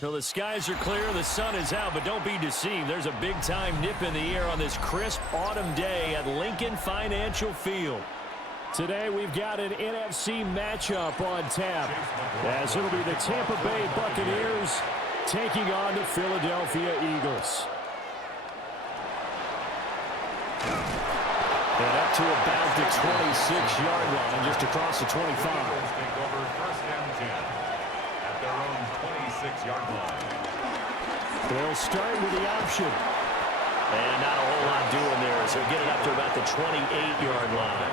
So the skies are clear, the sun is out, but don't be deceived. There's a big-time nip in the air on this crisp autumn day at Lincoln Financial Field. Today we've got an NFC matchup on tap, as it'll be the Tampa Bay Buccaneers taking on the Philadelphia Eagles. And up to about the 26-yard line, just across the 25. Take over first and 10 at their own 26-yard line. They'll start with the option. And not a whole lot doing there, as he'll get it up to about the 28-yard line.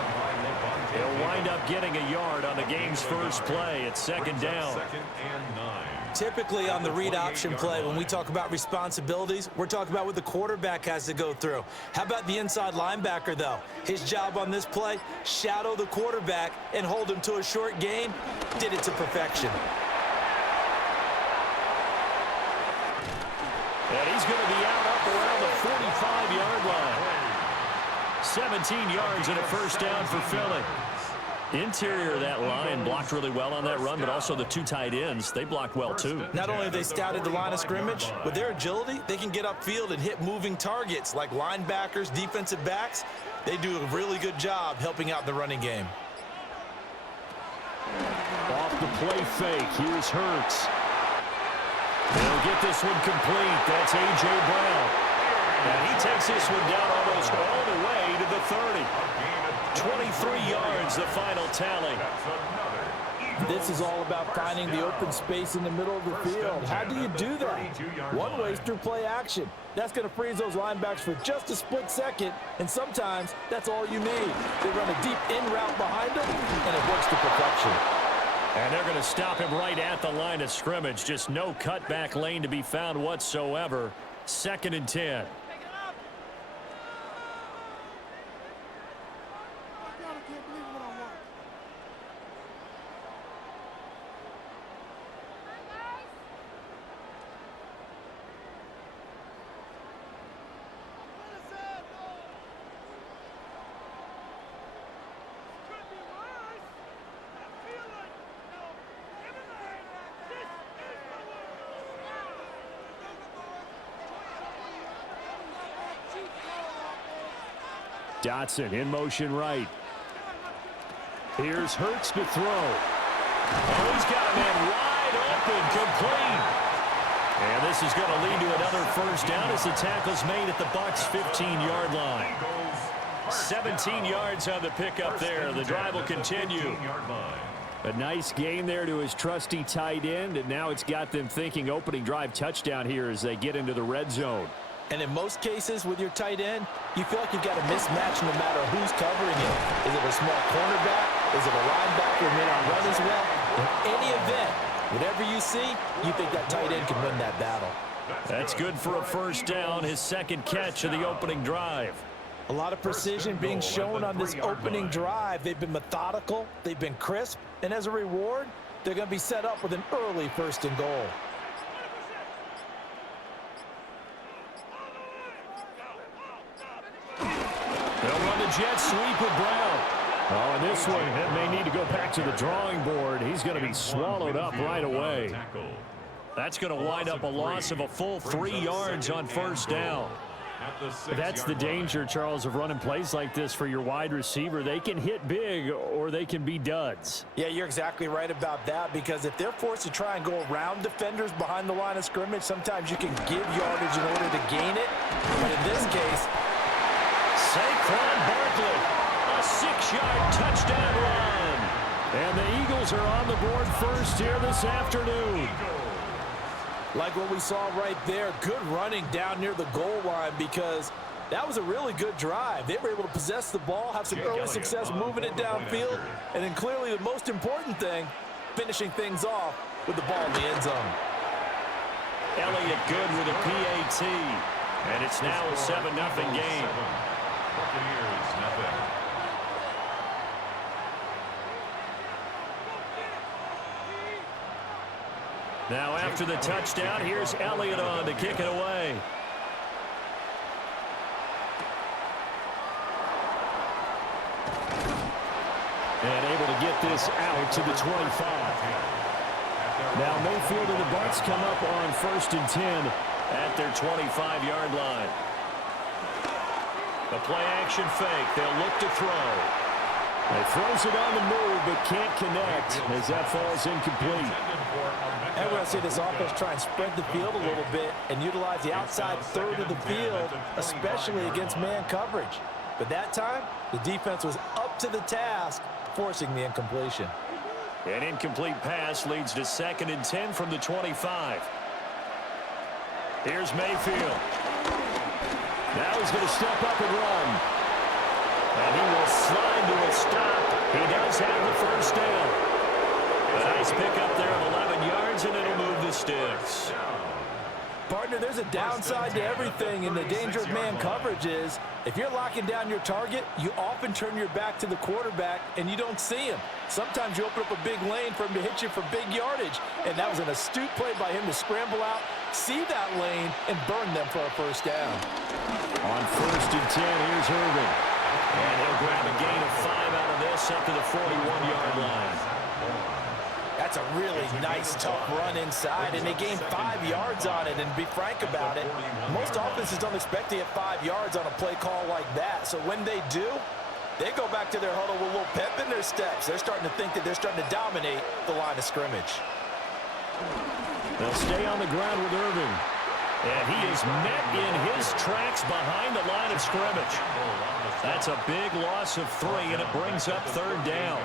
They'll wind up getting a yard on the game's first play. It's second down. Second and 9. Typically on the read option play, when we talk about responsibilities, we're talking about what the quarterback has to go through. How about the inside linebacker, though? His job on this play, shadow the quarterback and hold him to a short gain. Did it to perfection. And he's going to be out up around the 45-yard line. 17 yards and a first down for Philly. Interior of that line blocked really well on that run, but also the two tight ends, they blocked well too. Not only have they scouted the line of scrimmage, with their agility, they can get upfield and hit moving targets like linebackers, defensive backs. They do a really good job helping out the running game. Off the play fake, here's Hurts. They'll get this one complete. That's A.J. Brown. And he takes this one down almost all the way to the 30. 23 yards, the final tally. This is all about finding the open space in the middle of the field. How do you do that? One way is through play action. That's going to freeze those linebackers for just a split second, and sometimes that's all you need. They run a deep in route behind them, and it works to perfection. And they're going to stop him right at the line of scrimmage. Just no cutback lane to be found whatsoever. Second and 10. Dotson in motion right. Here's Hurts to throw. Oh, he's got a man wide open, complete. And this is going to lead to another first down as the tackle's made at the Bucs' 15-yard line. 17 yards on the pickup there. The drive will continue. A nice gain there to his trusty tight end, and now it's got them thinking opening drive touchdown here as they get into the red zone. And in most cases with your tight end, you feel like you've got a mismatch no matter who's covering it. Is it a small cornerback? Is it a linebacker who may not run as well? In any event, whatever you see, you think that tight end can win that battle. That's good for a first down, his second catch of the opening drive. A lot of precision being shown on this opening drive. They've been methodical, they've been crisp, and as a reward, they're going to be set up with an early first and goal. They'll run the jet sweep with Brown. Oh, and this one may need to go back to the drawing board. He's going to be swallowed up right away. That's going to wind up a loss of a full 3 yards on first down. That's the danger, Charles, of running plays like this for your wide receiver. They can hit big or they can be duds. Yeah, you're exactly right about that, because if they're forced to try and go around defenders behind the line of scrimmage, sometimes you can give yardage in order to gain it. But in this case, Saquon Barkley, a 6-yard touchdown run. And the Eagles are on the board first here this afternoon. Like what we saw right there, good running down near the goal line, because that was a really good drive. They were able to possess the ball, have some early success moving it downfield, and then clearly the most important thing, finishing things off with the ball in the end zone. Elliott good with a PAT, and it's now a 7-0 game. Buccaneers, nothing. Now after the touchdown, here's Elliott on to kick it away. And able to get this out to the 25. Now Mayfield and the Bucs come up on 1st and 10 at their 25-yard line. The play-action fake. They'll look to throw. He throws it on the move, but can't connect as that falls incomplete. And we're going to see this offense try and spread the field a little bit and utilize the outside third of the field, especially against man coverage. But that time, the defense was up to the task, forcing the incompletion. An incomplete pass leads to 2nd and 10 from the 25. Here's Mayfield. Now he's going to step up and run. And he will slide to a stop. He does have the first down. A nice pickup there of 11 yards, and it'll move the sticks. Partner, there's a downside to everything, and the danger of man coverage is if you're locking down your target, you often turn your back to the quarterback and you don't see him. Sometimes you open up a big lane for him to hit you for big yardage, and that was an astute play by him to scramble out, see that lane, and burn them for a first down. On 1st and 10, here's Irving. And he'll grab a gain of 5 out of this up to the 41-yard line. That's a really nice, tough run inside, and they gained 5 yards on it. And to be frank about it, most offenses don't expect to get 5 yards on a play call like that. So when they do, they go back to their huddle with a little pep in their steps. They're starting to think that they're starting to dominate the line of scrimmage. They'll stay on the ground with Irving. And he is met in his tracks behind the line of scrimmage. That's a big loss of 3, and it brings up 3rd down.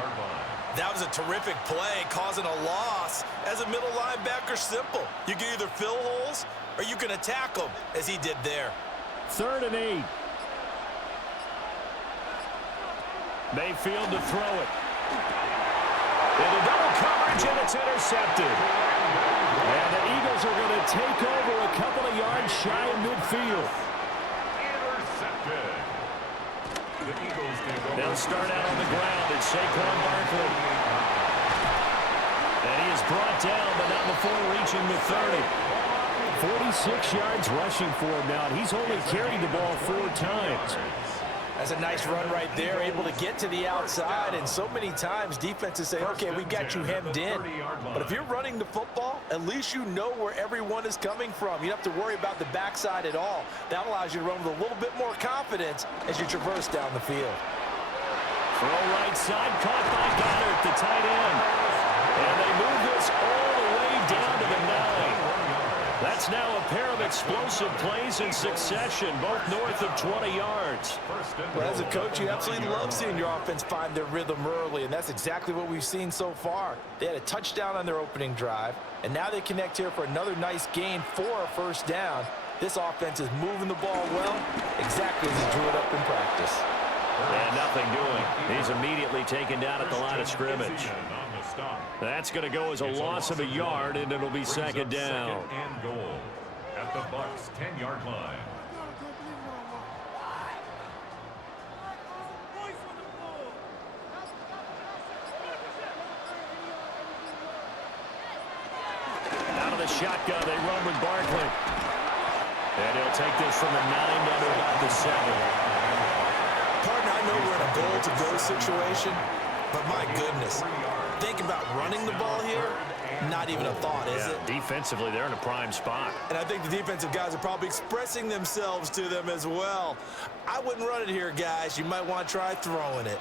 That was a terrific play, causing a loss. As a middle linebacker, simple. You can either fill holes or you can attack them, as he did there. 3rd and 8. Mayfield to throw it. Into double coverage, and it's intercepted. And the Eagles are going to take over a couple of yards shy of midfield. Intercepted. The Eagles take over. They'll start out on the ground. It's Saquon Barkley. And he is brought down, but not before reaching the 30. 46 yards rushing for him now, and he's only carried the ball 4 times. That's a nice run right there, able to get to the outside, and so many times defenses say, okay, we got you hemmed in. But if you're running the football, at least you know where everyone is coming from. You don't have to worry about the backside at all. That allows you to run with a little bit more confidence as you traverse down the field. Throw right side, caught by Goddard, the tight end. And they move this all the way down to the 9. That's now a pair of explosive plays in succession, both north of 20 yards. Well, as a coach, you absolutely love seeing your offense find their rhythm early, and that's exactly what we've seen so far. They had a touchdown on their opening drive, and now they connect here for another nice gain for a first down. This offense is moving the ball well, exactly as he drew it up in practice. And nothing doing. He's immediately taken down at the line of scrimmage. That's going to go as a loss of a yard, and it'll be 2nd down. Second and goal at the Bucs' 10-yard line. Out of the shotgun, they run with Barkley. And he'll take this from the 9 down to about the 7. Partner, I know we're in a goal-to-go situation, but my goodness, think about running the ball here, not even a thought, is it? Defensively, they're in a prime spot. And I think the defensive guys are probably expressing themselves to them as well. I wouldn't run it here, guys. You might want to try throwing it.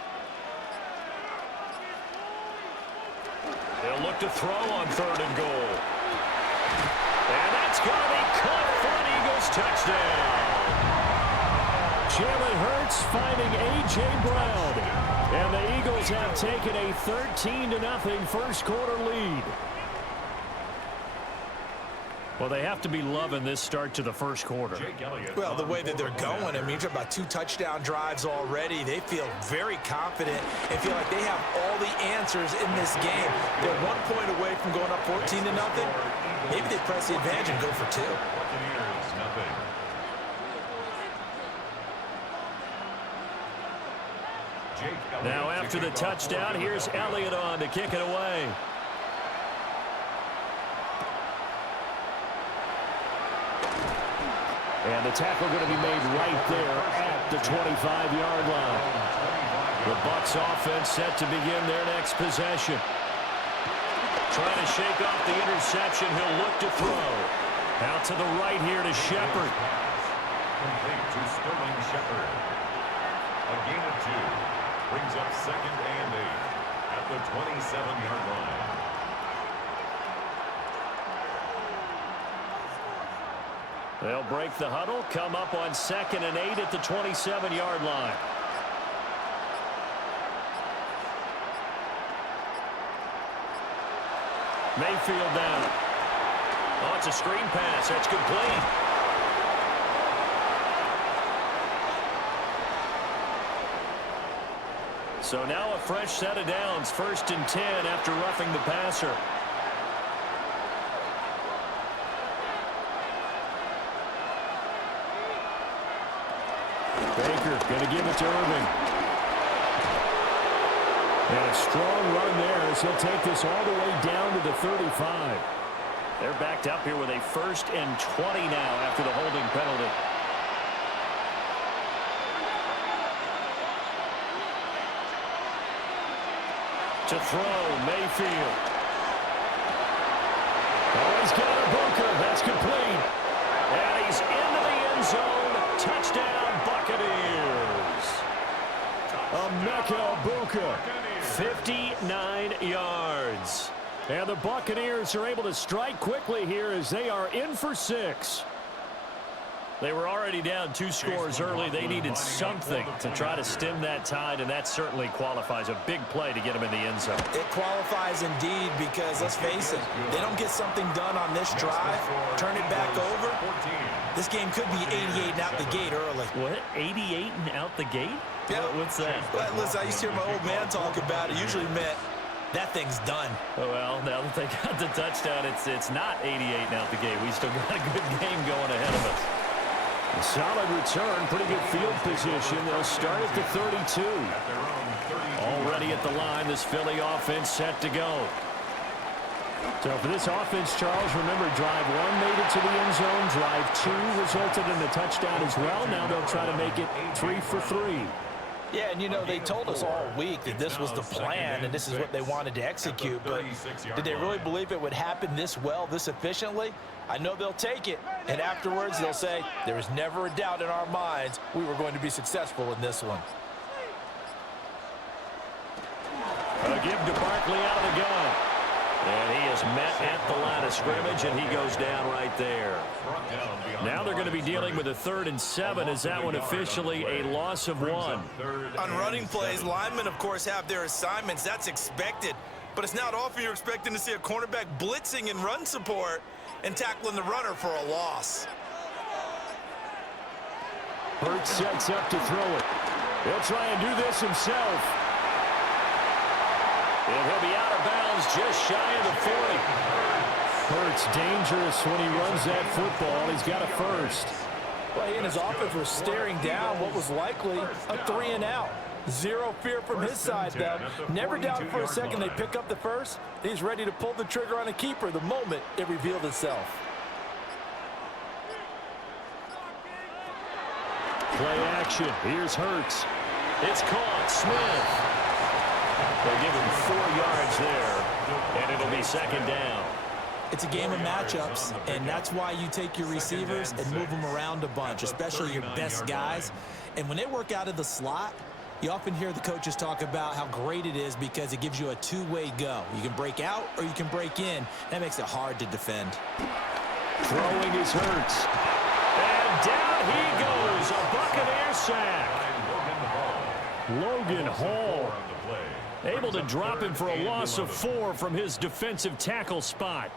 They'll look to throw on 3rd and goal. And that's going to be caught for an Eagles touchdown. Jalen Hurts finding A.J. Brown. And the Eagles have taken a 13-0 first quarter lead. Well, they have to be loving this start to the first quarter. Well, the way that they're going, I mean, you're talking about 2 touchdown drives already. They feel very confident and feel like they have all the answers in this game. They're 1 point away from going up 14-0. Maybe they press the advantage and go for 2. Buccaneers, nothing. Now after the touchdown, here's Elliott on to kick it away. And the tackle going to be made right there at the 25-yard line. The Bucs offense set to begin their next possession. Trying to shake off the interception. He'll look to throw. Out to the right here to Shepard. Complete to Sterling Shepard. A gain of 2. Brings up 2nd and 8 at the 27-yard line. They'll break the huddle, come up on 2nd and 8 at the 27-yard line. Mayfield down. Oh, it's a screen pass. That's complete. So now a fresh set of downs. 1st and 10 after roughing the passer. Baker going to give it to Irving. And a strong run there as he'll take this all the way down to the 35. They're backed up here with a 1st and 20 now after the holding penalty. To throw, Mayfield. Oh, he's got a bunker. That's complete. And he's into the end zone. Touchdown, Buccaneers. Emeka Egbuka, 59 yards. And the Buccaneers are able to strike quickly here as they are in for 6. They were already down 2 scores early. They needed something to try to stem that tide, and that certainly qualifies. A big play to get them in the end zone. It qualifies indeed because, let's face it, they don't get something done on this drive, turn it back over, this game could be 88 and out the gate early. What? 88 and out the gate? Yeah. What's that? Well, listen, I used to hear my old man talk about it. Usually meant that thing's done. Oh, well, now that they got the touchdown, it's not 88 and out the gate. We still got a good game going ahead of us. A solid return, pretty good field position. They'll start at the 32. Already at the line, this Philly offense set to go. So for this offense, Charles, remember, drive 1 made it to the end zone. Drive 2 resulted in a touchdown as well. Now they'll try to make it 3 for 3. Yeah, and you know, they told us all week that this was the plan and this is what they wanted to execute, but did they really believe it would happen this well, this efficiently? I know they'll take it, and afterwards they'll say, there was never a doubt in our minds we were going to be successful in this one. A give to Barkley out of the gun. And he is met at the line of scrimmage, and he goes down right there. Now they're going to be dealing with a 3rd and 7. Is that one officially a loss of 1? On running plays, linemen, of course, have their assignments. That's expected. But it's not often you're expecting to see a cornerback blitzing in run support and tackling the runner for a loss. Hurts sets up to throw it. He'll try and do this himself. And he'll be out of bounds just shy of the 40. Hurts dangerous when he runs that football. He's got a first. Well, he and his offense were staring down what was likely a 3 and out. Zero fear from his side, though. Never doubted for a second they pick up the first. He's ready to pull the trigger on a keeper the moment it revealed itself. Play action. Here's Hurts. It's caught. Smith. They'll give him 4 yards there, and it'll be 2nd down. It's a game of matchups, and that's why you take your receivers and move them around a bunch, especially your best guys. And when they work out of the slot, you often hear the coaches talk about how great it is because it gives you a 2-way go. You can break out or you can break in. That makes it hard to defend. Throwing is Hurts. And down he goes. A Buccaneer sack. Logan Hall. Able to drop him for a loss of 4 from his defensive tackle spot.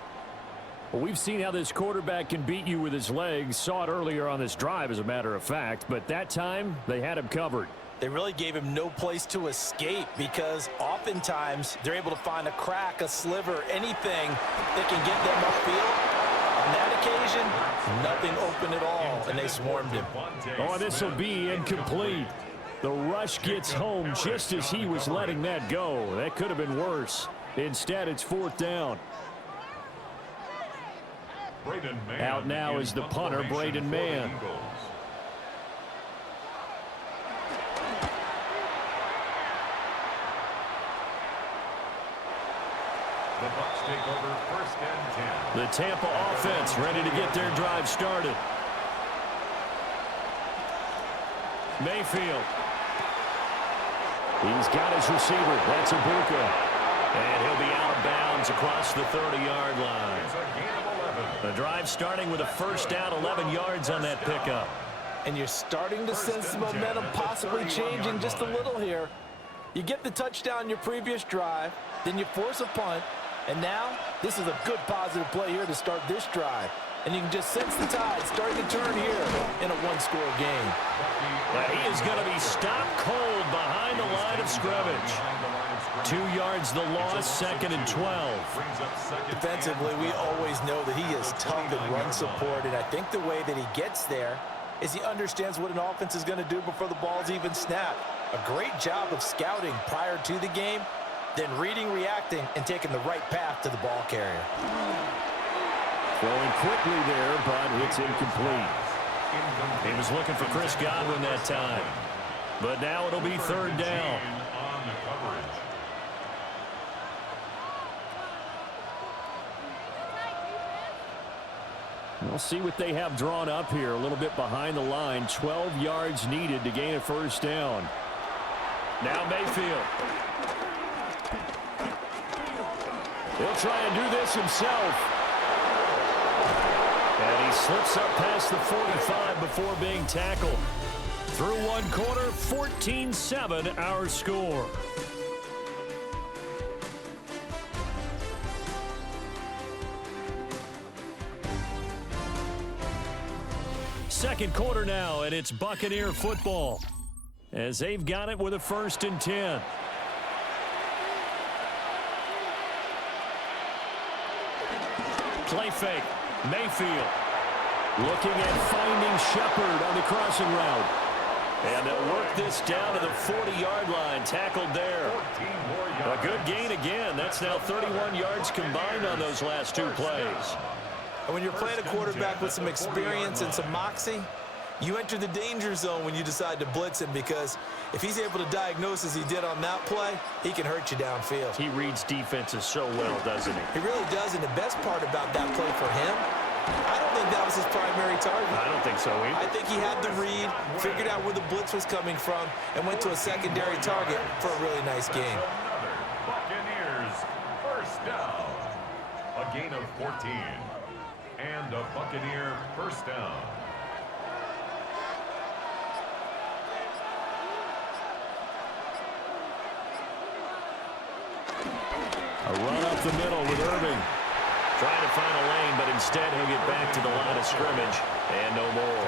Well, we've seen how this quarterback can beat you with his legs. Saw it earlier on this drive, as a matter of fact. But that time, they had him covered. They really gave him no place to escape because oftentimes they're able to find a crack, a sliver, anything that can get them upfield. On that occasion, nothing open at all, and they swarmed him. Oh, this will be incomplete. The rush gets home just as he was letting that go. That could have been worse. Instead, it's 4th down. Out now is the punter, Braden Mann. The Bucs take The Tampa offense ready to get their drive started. Mayfield. He's got his receiver. That's Ibuka. And he'll be out of bounds across the 30-yard line. The drive starting with a first down, 11 yards on that pickup. And you're starting to sense the momentum possibly changing just a little here. You get the touchdown your previous drive, then you force a punt, and now this is a good positive play here to start this drive. And you can just sense the tide starting to turn here in a one-score game. Now he is going to be stopped cold behind the line of scrimmage. 2 yards the loss, second and 12. Defensively, we always know that he is tough in run support, and I think the way that he gets there is he understands what an offense is going to do before the ball's even snapped. A great job of scouting prior to the game, then reading, reacting, and taking the right path to the ball carrier. Throwing quickly there, but it's incomplete. He was looking for Chris Godwin that time. But now it'll be third down. We'll see what they have drawn up here. A little bit behind the line. 12 yards needed to gain a first down. Now Mayfield. He'll try and do this himself. And he slips up past the 45 before being tackled. Through one quarter, 14-7 our score. Second quarter now, and it's Buccaneer football as they've got it with a 1st and 10. Play fake. Mayfield looking at finding Shepard on the crossing route. And they'll work this down to the 40-yard line. Tackled there. A good gain again. That's now 31 yards combined on those last 2 plays. And when you're playing a quarterback with some experience and some moxie, you enter the danger zone when you decide to blitz him, because if he's able to diagnose as he did on that play, he can hurt you downfield. He reads defenses so well, doesn't he? He really does, and the best part about that play for him, I don't think that was his primary target. I don't think so either. I think he had the read, figured out where the blitz was coming from, and went to a secondary target for a really nice game. Buccaneers first down. A gain of 14. And a Buccaneer first down. A run up the middle with Irving. Trying to find a lane, but instead he'll get back to the line of scrimmage. And no more.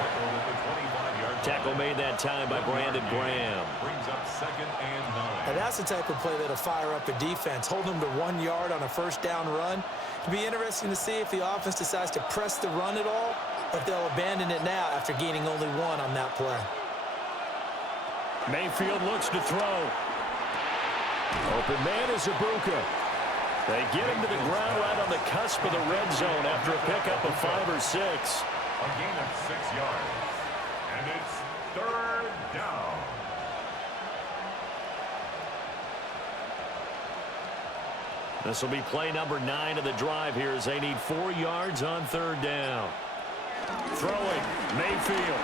Tackle made that time by Brandon Graham. Brings up 2nd and 9. And that's the type of play that'll fire up a defense. Hold them to 1 yard on a first down run. It'll be interesting to see if the offense decides to press the run at all, or if they'll abandon it now after gaining only 1 on that play. Mayfield looks to throw. Open man is Ibuka. They get him to the ground right on the cusp of the red zone after a pickup of 5 or 6. A gain of 6 yards. And it's third down. This will be play number 9 of the drive here as they need 4 yards on third down. Throwing, Mayfield.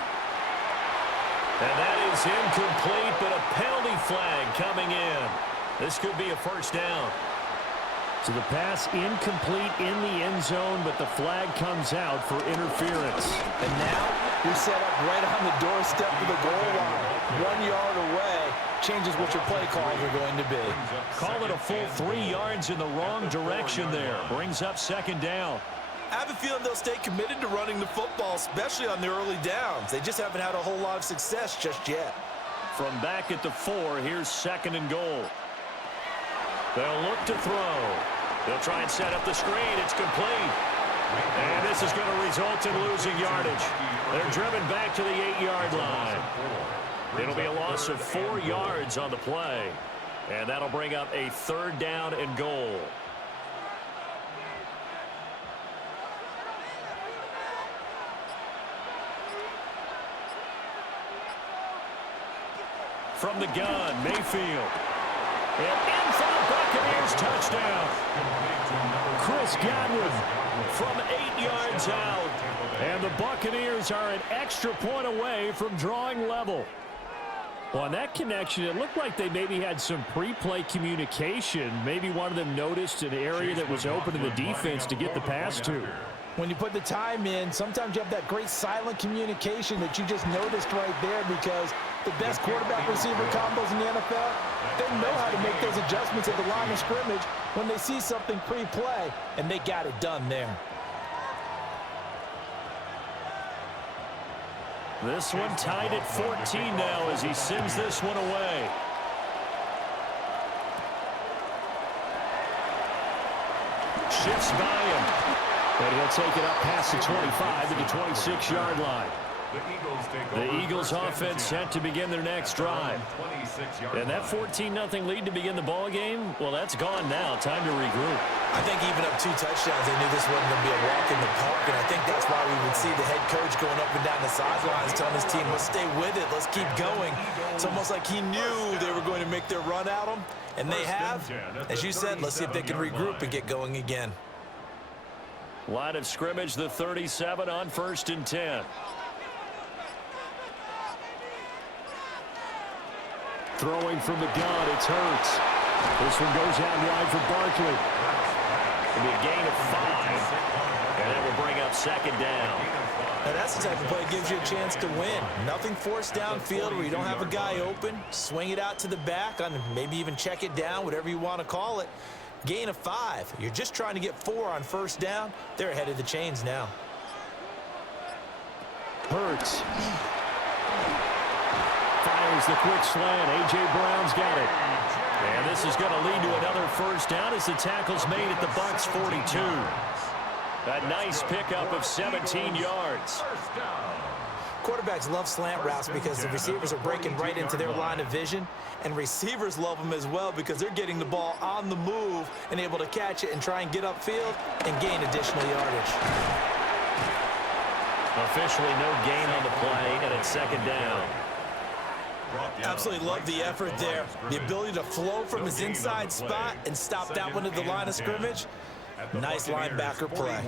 And that is incomplete, but a penalty flag coming in. This could be a first down. So the pass incomplete in the end zone, but the flag comes out for interference. And now you're set up right on the doorstep of the goal line. 1 yard away changes what your play calls are going to be. Call it a full 3 yards in the wrong direction there. Brings up second down. I have a feeling they'll stay committed to running the football, especially on the early downs. They just haven't had a whole lot of success just yet. From back at the 4, here's second and goal. They'll look to throw. They'll try and set up the screen. It's complete. And this is going to result in losing yardage. They're driven back to the 8-yard line. It'll be a loss of 4 yards on the play. And that'll bring up a third down and goal. From the gun, Mayfield. And in for the bucket. Buccaneers touchdown. Chris Godwin from 8 yards out. And the Buccaneers are an extra point away from drawing level. On that connection, it looked like they maybe had some pre-play communication. Maybe one of them noticed an area that was open to the defense to get the pass to. When you put the time in, sometimes you have that great silent communication that you just noticed right there, because the best quarterback-receiver combos in the NFL, they know how to make those adjustments at the line of scrimmage when they see something pre-play, and they got it done there. This one tied at 14 now as he sends this one away. Shifts by him. And he'll take it up past the 25 to the 26-yard line. The Eagles offense set to begin their next drive. And that 14-0 lead to begin the ball game, well, that's gone now. Time to regroup. I think even up 2 touchdowns, they knew this wasn't going to be a walk in the park, and I think that's why we would see the head coach going up and down the sidelines telling his team, let's stay with it, let's keep going. It's almost like he knew they were going to make their run at him, and they have. As you said, let's see if they can regroup and get going again. Line of scrimmage, the 37 on 1st and 10. Throwing from the gun, it's Hurts. This one goes out wide for Barkley. It'll be a gain of 5. And that will bring up 2nd down. Now that's the type of play that gives you a chance to win. Nothing forced downfield where you don't have a guy open. Swing it out to the back, on maybe even check it down, whatever you want to call it. Gain of 5. You're just trying to get 4 on 1st down. They're ahead of the chains now. Hurts. Fires the quick slant. A.J. Brown's got it. And this is going to lead to another 1st down as the tackle's made at the Bucs 42. A nice pickup of 17 yards. Quarterbacks love slant routes because the receivers are breaking right into their line of vision, and receivers love them as well because they're getting the ball on the move and able to catch it and try and get upfield and gain additional yardage. Officially no gain on the play, and it's 2nd down. Absolutely love the effort there. The ability to flow from his inside spot and stop that one at the line of scrimmage. Nice linebacker play.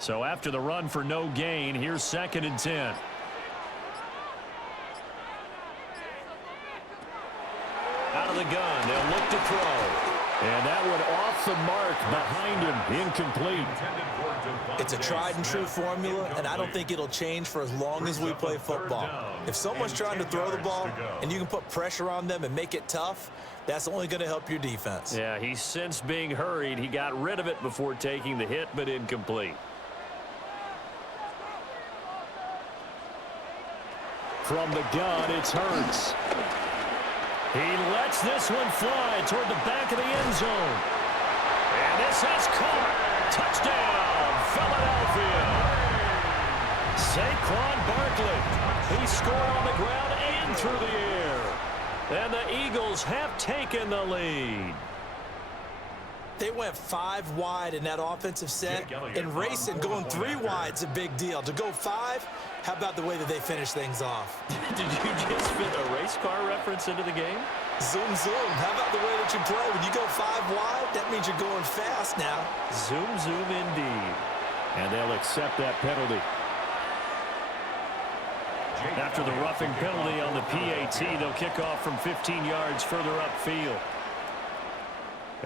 So after the run for no gain, here's 2nd and 10. Out of the gun, they'll look to throw. And that one off the mark behind him, incomplete. It's a tried and true formula, and I don't think it'll change for as long as we play football. If someone's trying to throw the ball and you can put pressure on them and make it tough, that's only going to help your defense. Yeah, he's since being hurried. He got rid of it before taking the hit, but incomplete. From the gun, it's Hurts. He lets this one fly toward the back of the end zone. And this is caught. Touchdown, Philadelphia. Saquon Barkley. He scored on the ground and through the air. And the Eagles have taken the lead. They went 5 wide in that offensive set, and racing going 3 wide is a big deal. To go 5, how about the way that they finish things off? Did you just fit a race car reference into the game? Zoom, zoom. How about the way that you play? When you go 5 wide, that means you're going fast now. Zoom, zoom indeed. And they'll accept that penalty. After the roughing penalty on the PAT, they'll kick off from 15 yards further upfield.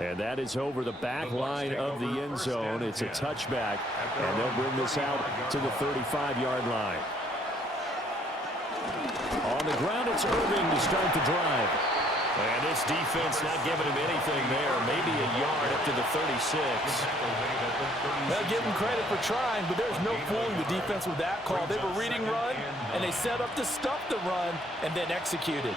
And that is over the back line of the end zone. It's a touchback, and they'll bring this out to the 35-yard line. On the ground, it's Irving to start the drive. And this defense not giving him anything there. Maybe a yard up to the 36. They'll give him credit for trying, but there's no fooling the defense with that call. They were reading run, and they set up to stuff the run and then executed.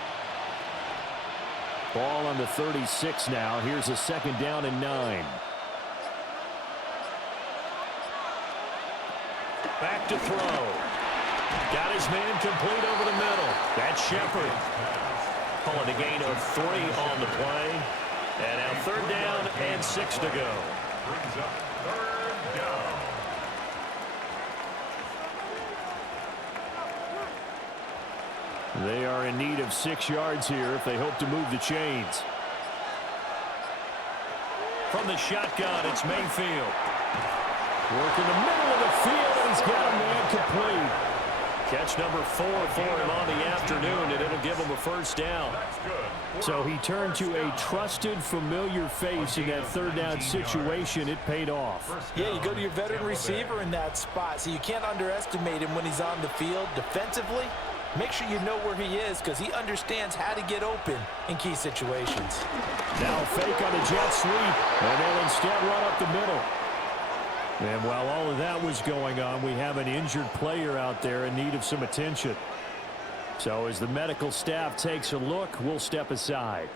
Ball on the 36 now. Here's a 2nd down and 9. Back to throw. Got his man complete over the middle. That's Shepard. Calling a gain of 3 on the play. And now 3rd down and 6 to go. Brings up 3rd down. They are in need of 6 yards here if they hope to move the chains. From the shotgun, it's Mayfield. Working the middle of the field, and he's got a man complete. Catch number 4 for him on the afternoon, and it'll give him a first down. So he turned to a trusted, familiar face in that third down situation. It paid off. Yeah, you go to your veteran receiver in that spot, so you can't underestimate him when he's on the field defensively. Make sure you know where he is because he understands how to get open in key situations. Now fake on the jet sweep, and they'll instead run up the middle. And while all of that was going on, we have an injured player out there in need of some attention. So as the medical staff takes a look, we'll step aside.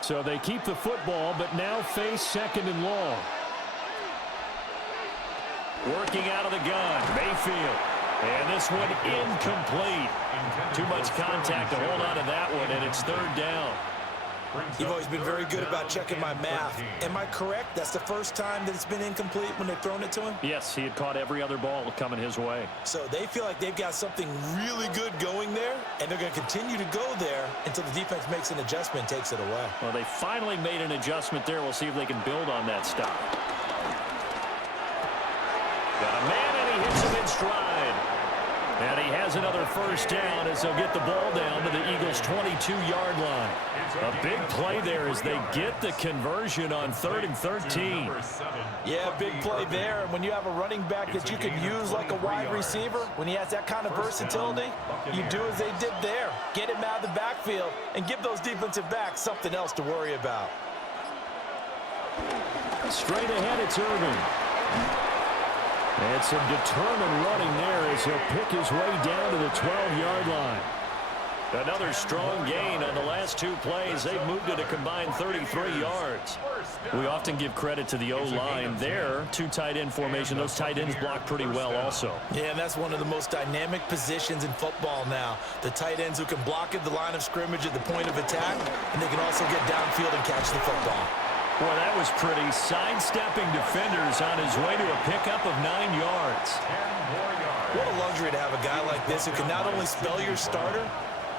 So they keep the football, but now face 2nd and long. Working out of the gun, Mayfield. And this one incomplete. Too much contact to hold on to that one, and it's 3rd down. You've always been very good about checking my math. Am I correct? That's the first time that it's been incomplete when they've thrown it to him? Yes, he had caught every other ball coming his way. So they feel like they've got something really good going there, and they're going to continue to go there until the defense makes an adjustment and takes it away. Well, they finally made an adjustment there. We'll see if they can build on that stop. Got a man, and he hits him in stride. And he has another first down as they'll get the ball down to the Eagles' 22-yard line. A big play there as they get the conversion on 3rd and 13. Yeah, big play there. And when you have a running back that you can use like a wide receiver, when he has that kind of versatility, you do as they did there. Get him out of the backfield and give those defensive backs something else to worry about. Straight ahead, it's Irvin. And some determined running there as he'll pick his way down to the 12-yard line. Another strong gain on the last 2 plays. They've moved it a combined 33 yards. We often give credit to the O-line there. 2 tight end formation. Those tight ends block pretty well also. Yeah, and that's one of the most dynamic positions in football now. The tight ends who can block at the line of scrimmage at the point of attack, and they can also get downfield and catch the football. Boy, that was pretty. Sidestepping defenders on his way to a pickup of 9 yards. What a luxury to have a guy like this who can not only spell your starter,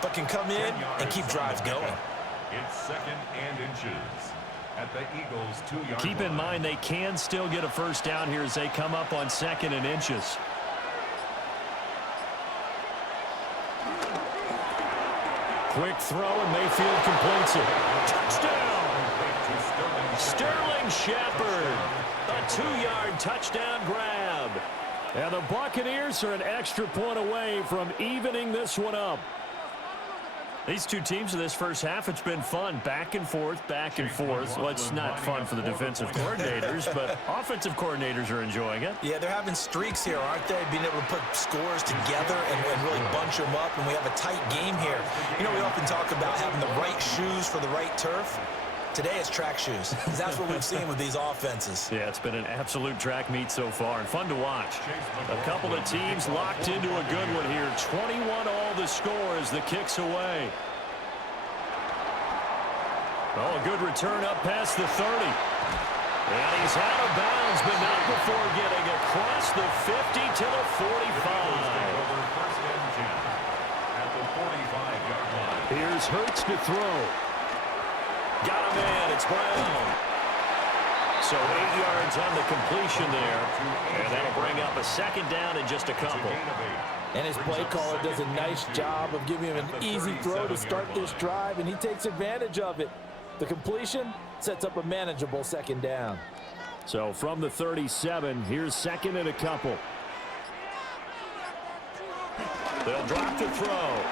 but can come in and keep drives going. It's 2nd and inches at the Eagles' 2-yard line. Keep in mind they can still get a first down here as they come up on 2nd and inches. Quick throw, and Mayfield completes it. Touchdown! Sterling Shepard. A 2-yard touchdown grab. And the Buccaneers are an extra point away from evening this one up. These 2 teams in this first half, it's been fun. Back and forth, back and forth. Well, it's not fun for the defensive coordinators, but offensive coordinators are enjoying it. Yeah, they're having streaks here, aren't they? Being able to put scores together and really bunch them up, and we have a tight game here. You know, we often talk about having the right shoes for the right turf. Today it's track shoes. That's what we've seen with these offenses. Yeah, it's been an absolute track meet so far and fun to watch. A couple of teams locked into a good one here. 21 all the score as the kick's away. Oh, a good return up past the 30. And he's out of bounds, but not before getting across the 50 to the 45. Here's Hurts to throw. Got a man, it's Brown. So 8 yards on the completion there. And that'll bring up a 2nd down and just a couple. And his play caller does a nice job of giving him an easy throw to start this drive, and he takes advantage of it. The completion sets up a manageable 2nd down. So from the 37, here's 2nd and a couple. They'll drop the throw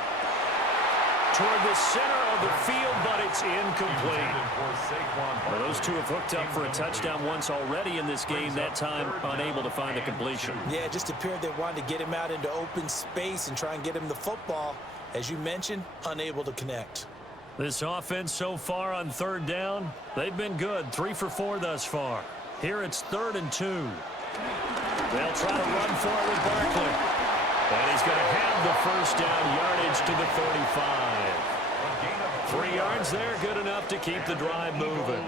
toward the center of the field, but it's incomplete. Well, those 2 have hooked up for a touchdown once already in this game, that time unable to find the completion. Yeah, it just appeared they wanted to get him out into open space and try and get him the football. As you mentioned, unable to connect. This offense so far on 3rd down, they've been good. 3 for 4 thus far. Here it's 3rd and 2. They'll try to run for it with Barkley. And he's going to have the first down, yardage to the 35. 3 yards there, good enough to keep the drive moving.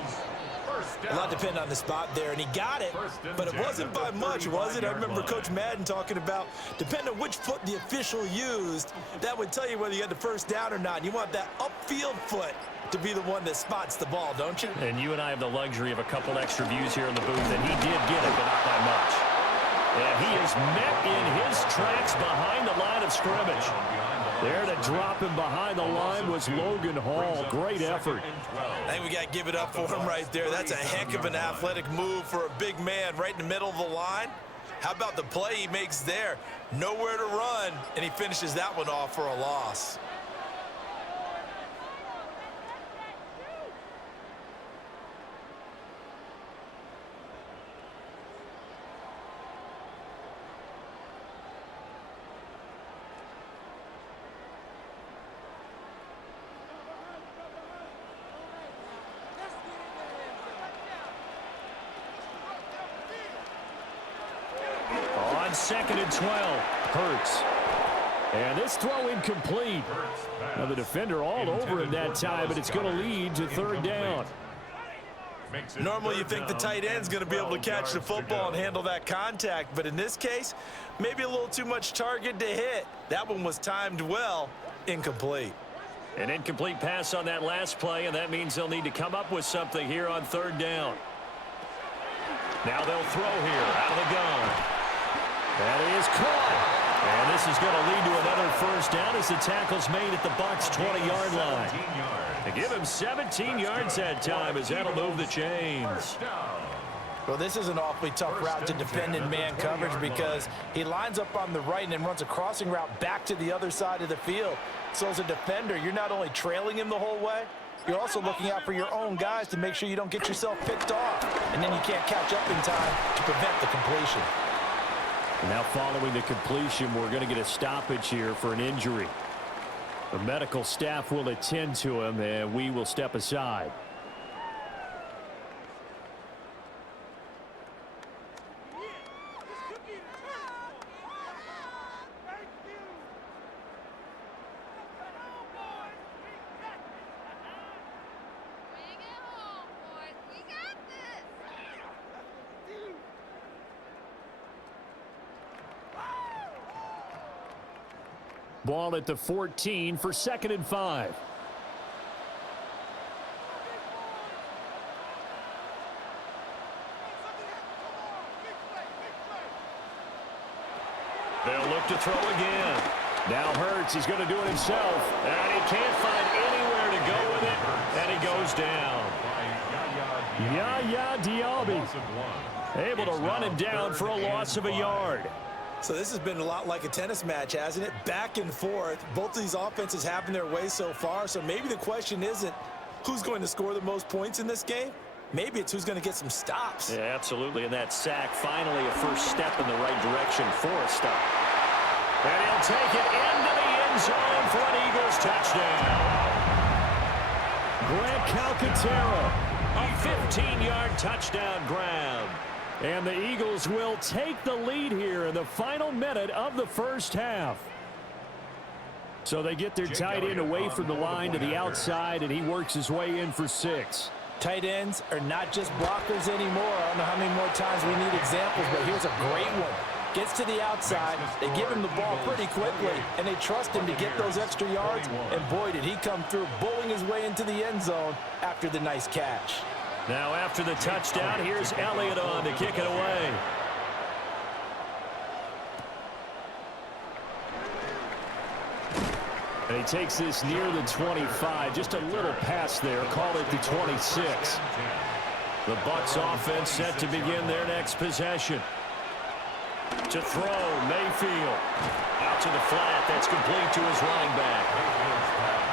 A lot depended on the spot there, and he got it, but it wasn't by much, was it? I remember Coach Madden talking about, depending on which foot the official used, that would tell you whether you had the first down or not. You want that upfield foot to be the one that spots the ball, don't you? And you and I have the luxury of a couple extra views here in the booth, and he did get it, but not by much. And he is met in his tracks behind the line of scrimmage. There to drop him behind the line was Logan Hall. Great effort. I think we got to give it up for him right there. That's a heck of an athletic move for a big man right in the middle of the line. How about the play he makes there? Nowhere to run, and he finishes that one off for a loss. On 2nd and 12, Hurts. And this throw incomplete. Now the defender all over him that time, but it's going to lead to 3rd down. Normally you think the tight end's going to be able to catch the football and handle that contact, but in this case, maybe a little too much target to hit. That one was timed well, incomplete. An incomplete pass on that last play, and that means they'll need to come up with something here on 3rd down. Now they'll throw here out of the gun. That is caught. And this is going to lead to another 1st down as the tackle's made at the Bucs' 20-yard line. They give him 17 yards that time as that'll move the chains. Well, this is an awfully tough route to defend in man coverage because he lines up on the right and then runs a crossing route back to the other side of the field. So as a defender, you're not only trailing him the whole way, you're also looking out for your own guys to make sure you don't get yourself picked off. And then you can't catch up in time to prevent the completion. Now following the completion, we're going to get a stoppage here for an injury. The medical staff will attend to him, and we will step aside. Ball at the 14 for 2nd and 5. They'll look to throw again. Now Hurts, he's going to do it himself. And he can't find anywhere to go with it. And he goes down. Yaya Diaby able to run him down for a loss of a yard. So this has been a lot like a tennis match, hasn't it? Back and forth. Both of these offenses having their way so far. So maybe the question isn't who's going to score the most points in this game. Maybe it's who's going to get some stops. Yeah, absolutely. And that sack, finally a first step in the right direction for a stop. And he'll take it into the end zone for an Eagles touchdown. Grant Calcaterra, a 15-yard touchdown grab. And the Eagles will take the lead here in the final minute of the 1st half. So they get their tight end away from the line to the outside, and he works his way in for 6. Tight ends are not just blockers anymore. I don't know how many more times we need examples, but here's a great one. Gets to the outside, they give him the ball pretty quickly, and they trust him to get those extra yards, and boy, did he come through, bowling his way into the end zone after the nice catch. Now after the touchdown, here's Elliott on to kick it away. And he takes this near the 25, just a little pass there, call it the 26. The Bucs offense set to begin their next possession. To throw, Mayfield. Out to the flat, that's complete to his running back.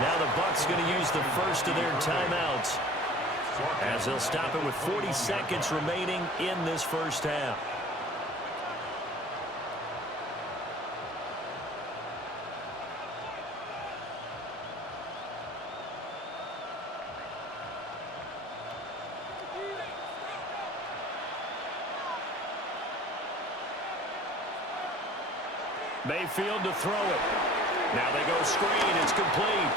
Now the Bucs going to use the first of their timeouts, as they'll stop it with 40 seconds remaining in this 1st half. Mayfield to throw it. Now they go screen. It's complete.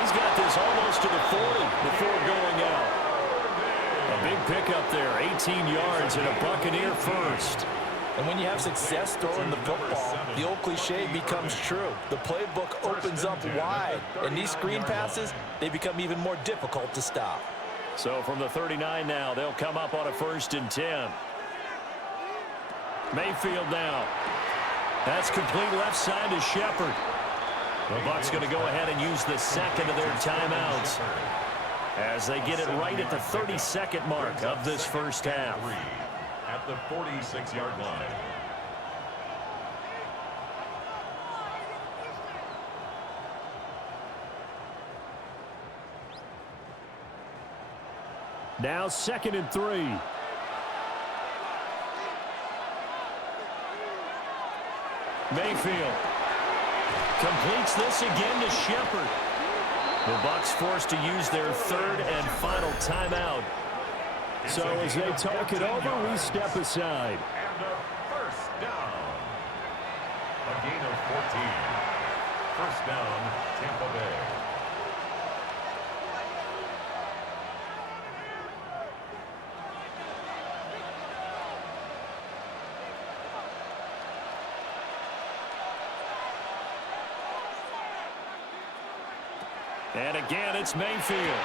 He's got this almost to the 40 before going out. big pickup there, 18 yards and a Buccaneer first. And when you have success throwing the football, the old cliche becomes true. The playbook opens up wide, and these screen passes, they become even more difficult to stop. So from the 39 now, they'll come up on a 1st and 10. Mayfield now. That's complete left side to Shepard. The Bucs going to go ahead and use the second of their timeouts as they get it right at the 32nd mark of this first half. At the 46-yard line. Now 2nd and 3. Mayfield completes this again to Shepard. The Bucs forced to use their 3rd and final timeout. So as they talk it over, we step aside. And a first down. A gain of 14. First down, Tampa Bay. And again, it's Mayfield.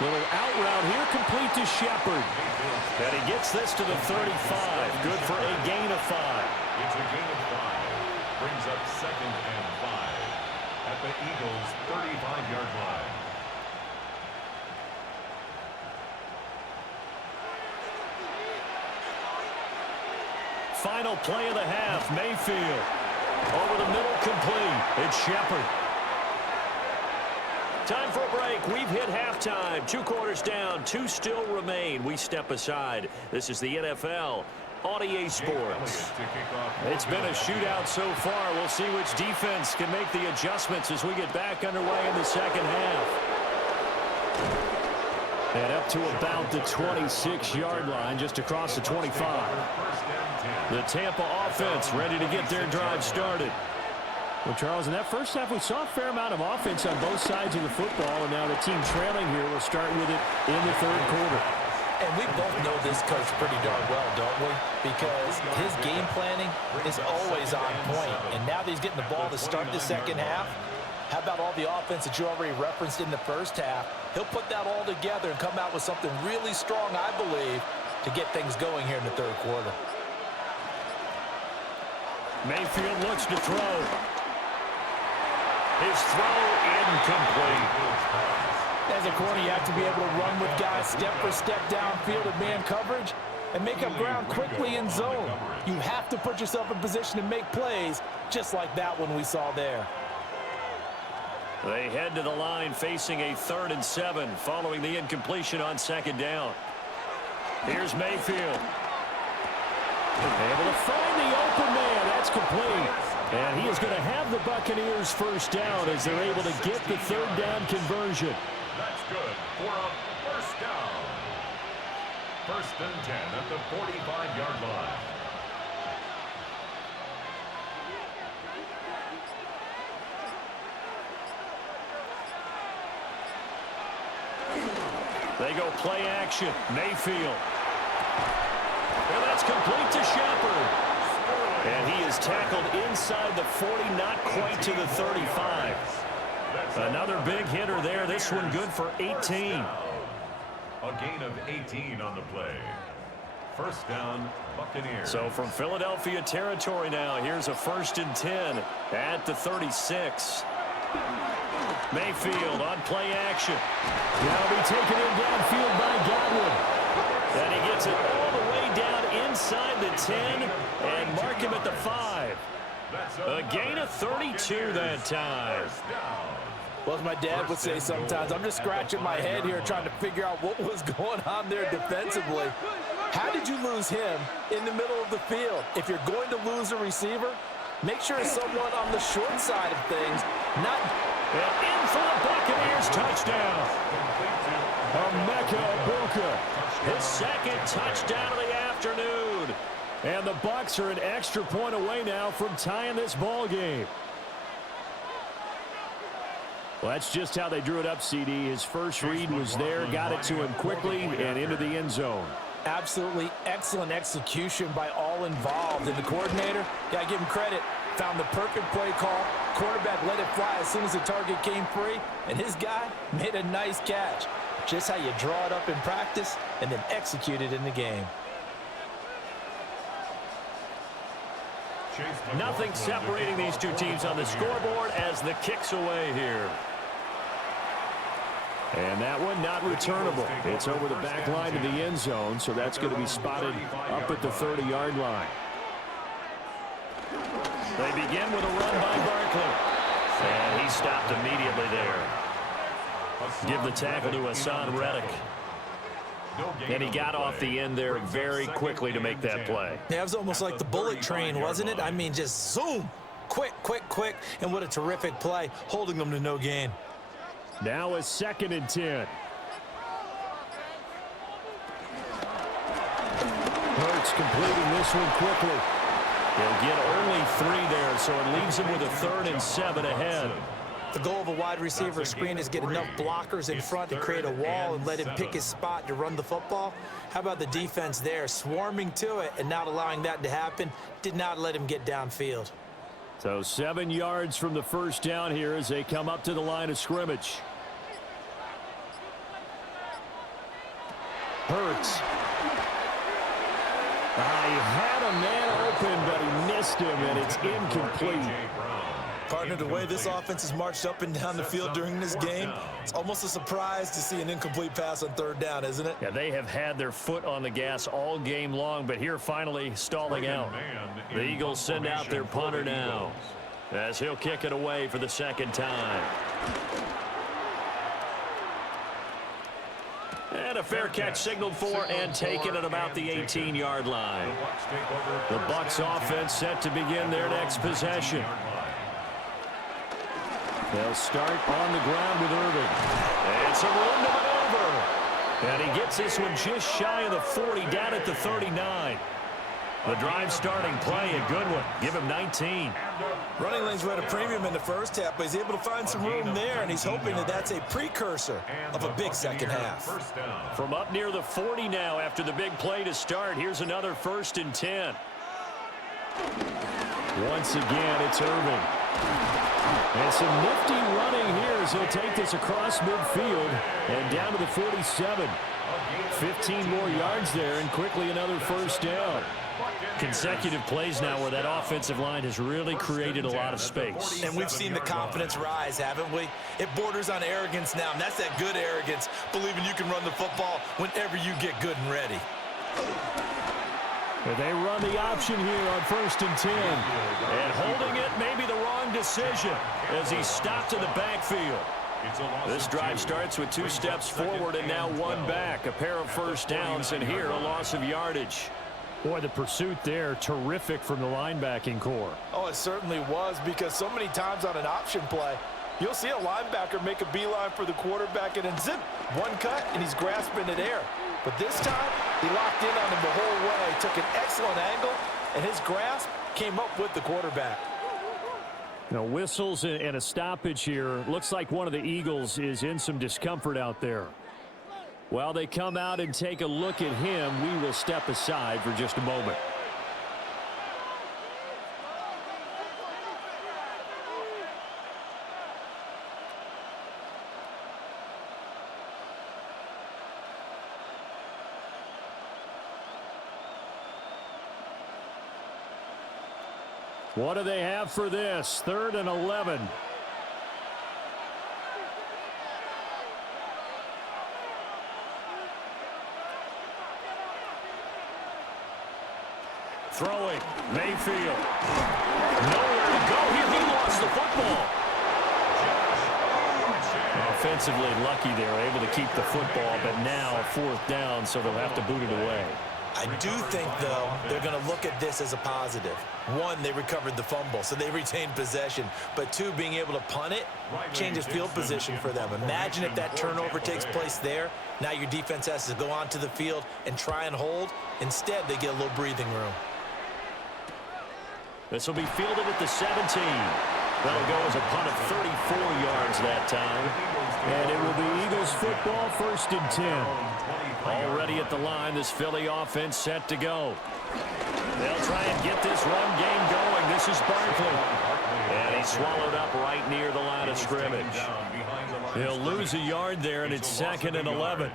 Little out route here, complete to Shepard. And he gets this to the 35. Good for a gain of 5. It's a gain of 5. Brings up 2nd and 5 at the Eagles' 35-yard line. Final play of the half, Mayfield. Over the middle, complete. It's Shepard. Time for a break. We've hit halftime. 2 quarters down. 2 still remain. We step aside. This is the NFL on EA Sports. It's been a shootout so far. We'll see which defense can make the adjustments as we get back underway in the second half. And up to about the 26-yard line, just across the 25. The Tampa offense ready to get their drive started. Well, Charles, in that first half, we saw a fair amount of offense on both sides of the football, and now the team trailing here will start with it in the 3rd quarter. And we both know this coach pretty darn well, don't we? Because his game planning is always on point. And now that he's getting the ball to start the second half, how about all the offense that you already referenced in the first half? He'll put that all together and come out with something really strong, I believe, to get things going here in the 3rd quarter. Mayfield looks to throw. His throw incomplete. As a corner, you have to be able to run with guys step for step downfield in man coverage and make up ground quickly in zone. You have to put yourself in position to make plays, just like that one we saw there. They head to the line facing a 3rd and 7 following the incompletion on 2nd down. Here's Mayfield. Able to find the open man. That's complete. And he is going to have the Buccaneers first down as they're able to get the 3rd down conversion. That's good for a first down. 1st and 10 at the 45-yard line. They go play action. Mayfield. And that's complete to Shepard. And he is tackled inside the 40, not quite to the 35. Another big hitter there. This one good for 18. A gain of 18 on the play. First down, Buccaneers. So from Philadelphia territory now, here's a 1st and 10 at the 36. Mayfield on play action. Now be taken in downfield by Godwin. And he gets it all the way down inside the 10 and mark him at the 5. A gain of 32 that time. Well, as my dad would say sometimes, I'm just scratching my head here trying to figure out what was going on there defensively. How did you lose him in the middle of the field? If you're going to lose a receiver, make sure it's someone on the short side of things, not... And in for the Buccaneers touchdown. Emeka Egbuka, his 2nd touchdown of the afternoon. And the Bucs are an extra point away now from tying this ball game. Well, that's just how they drew it up, CD. His first read was there, got it to him quickly, and into the end zone. Absolutely excellent execution by all involved. And the coordinator, got to give him credit, found the perfect play call. Quarterback let it fly as soon as the target came free, and his guy made a nice catch. Just how you draw it up in practice and then execute it in the game. Nothing separating these two teams on the scoreboard as the kick's away here. And that one not returnable. It's over the back line to the end zone, so that's going to be spotted up at the 30-yard line. They begin with a run by Barkley. And he stopped immediately there. Give the tackle to Hassan Reddick. And he got off the end there very quickly to make that play. Yeah, it was almost like the bullet train, wasn't it? I mean, just zoom. Quick, quick, quick. And what a terrific play, holding them to no gain. Now a 2nd and 10. Hurts completing this one quickly. He'll get only 3 there, so it leaves him with a 3rd and 7 ahead. The goal of a wide receiver screen is get enough blockers in front to create a wall and let him pick his spot to run the football. How about the defense there, swarming to it and not allowing that to happen? Did not let him get downfield. So 7 yards from the first down here as they come up to the line of scrimmage. Hurts. He had a man open, but he missed him, and it's incomplete. Partner, the way this offense has marched up and down the field during this game, it's almost a surprise to see an incomplete pass on 3rd down, isn't it? Yeah, they have had their foot on the gas all game long, but here finally stalling out. The Eagles send out their punter now as he'll kick it away for the 2nd time. And a fair catch signaled for and taken at about the 18-yard line. The Bucs offense set to begin their next possession. They'll start on the ground with Irvin. And some room to maneuver. And he gets this one just shy of the 40, down at the 39. The drive starting play, a good one. Give him 19. Running lanes were at a premium in the first half, but he's able to find some room there, and he's hoping that that's a precursor of a big second half. From up near the 40 now after the big play to start, here's another 1st and 10. Once again, it's Irvin. And some nifty running here as he'll take this across midfield and down to the 47. 15 more yards there and quickly another 1st down. Consecutive plays now where that offensive line has really created a lot of space. And we've seen the confidence rise, haven't we? It borders on arrogance now, and that's that good arrogance, believing you can run the football whenever you get good and ready. And they run the option here on 1st and 10. And holding it may be the wrong decision as he stopped in the backfield. This drive starts with 2 steps forward and now 1 back. A pair of 1st downs, and here a loss of yardage. Boy, the pursuit there, terrific from the linebacking core. Oh, it certainly was, because so many times on an option play, you'll see a linebacker make a beeline for the quarterback and then zip, 1 cut, and he's grasping it air. But this time, he locked in on him the whole way, took an excellent angle, and his grasp came up with the quarterback. Now, whistles and a stoppage here. Looks like one of the Eagles is in some discomfort out there. While they come out and take a look at him, we will step aside for just a moment. What do they have for this? 3rd and 11. Throwing, Mayfield. Nowhere to go here. He lost the football. Offensively lucky they were able to keep the football, but now a 4th down, so they'll have to boot it away. I do think, though, they're going to look at this as a positive. 1, they recovered the fumble, so they retained possession. But 2, being able to punt it changes field position for them. Imagine if that turnover takes place there. Now your defense has to go onto the field and try and hold. Instead, they get a little breathing room. This will be fielded at the 17. That'll go as a punt of 34 yards. yards that time. And it will be Eagles football, 1st and 10. Already at the line, this Philly offense set to go. They'll try and get this run game going. This is Barkley. And he's swallowed up right near the line of scrimmage. He'll lose a yard there, and it's 2nd and 11.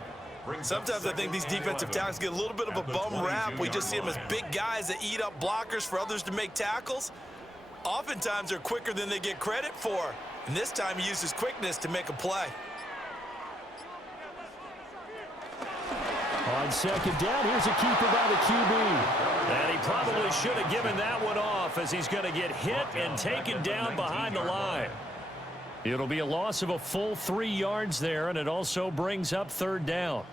Sometimes I think these defensive tackles get a little bit of a bum rap. We just see them as big guys that eat up blockers for others to make tackles. Oftentimes they're quicker than they get credit for. And this time he uses quickness to make a play. On 2nd down, here's a keeper by the QB. And he probably should have given that one off as he's going to get hit and taken down behind the line. It'll be a loss of a full 3 yards there, and it also brings up 3rd down.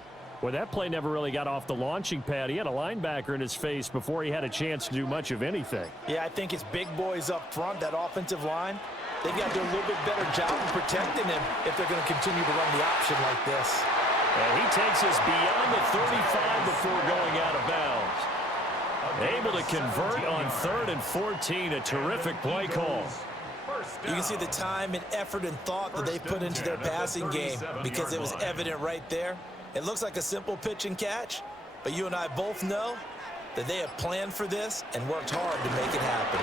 Well, that play never really got off the launching pad. He had a linebacker in his face before he had a chance to do much of anything. Yeah, I think it's big boys up front, that offensive line. They've got to do a little bit better job of protecting him if they're going to continue to run the option like this. And he takes us beyond the 35 before going out of bounds. Able to convert on 3rd and 14, a terrific play call. You can see the time and effort and thought that they put into their passing game because it was evident right there. It looks like a simple pitch and catch, but you and I both know that they have planned for this and worked hard to make it happen.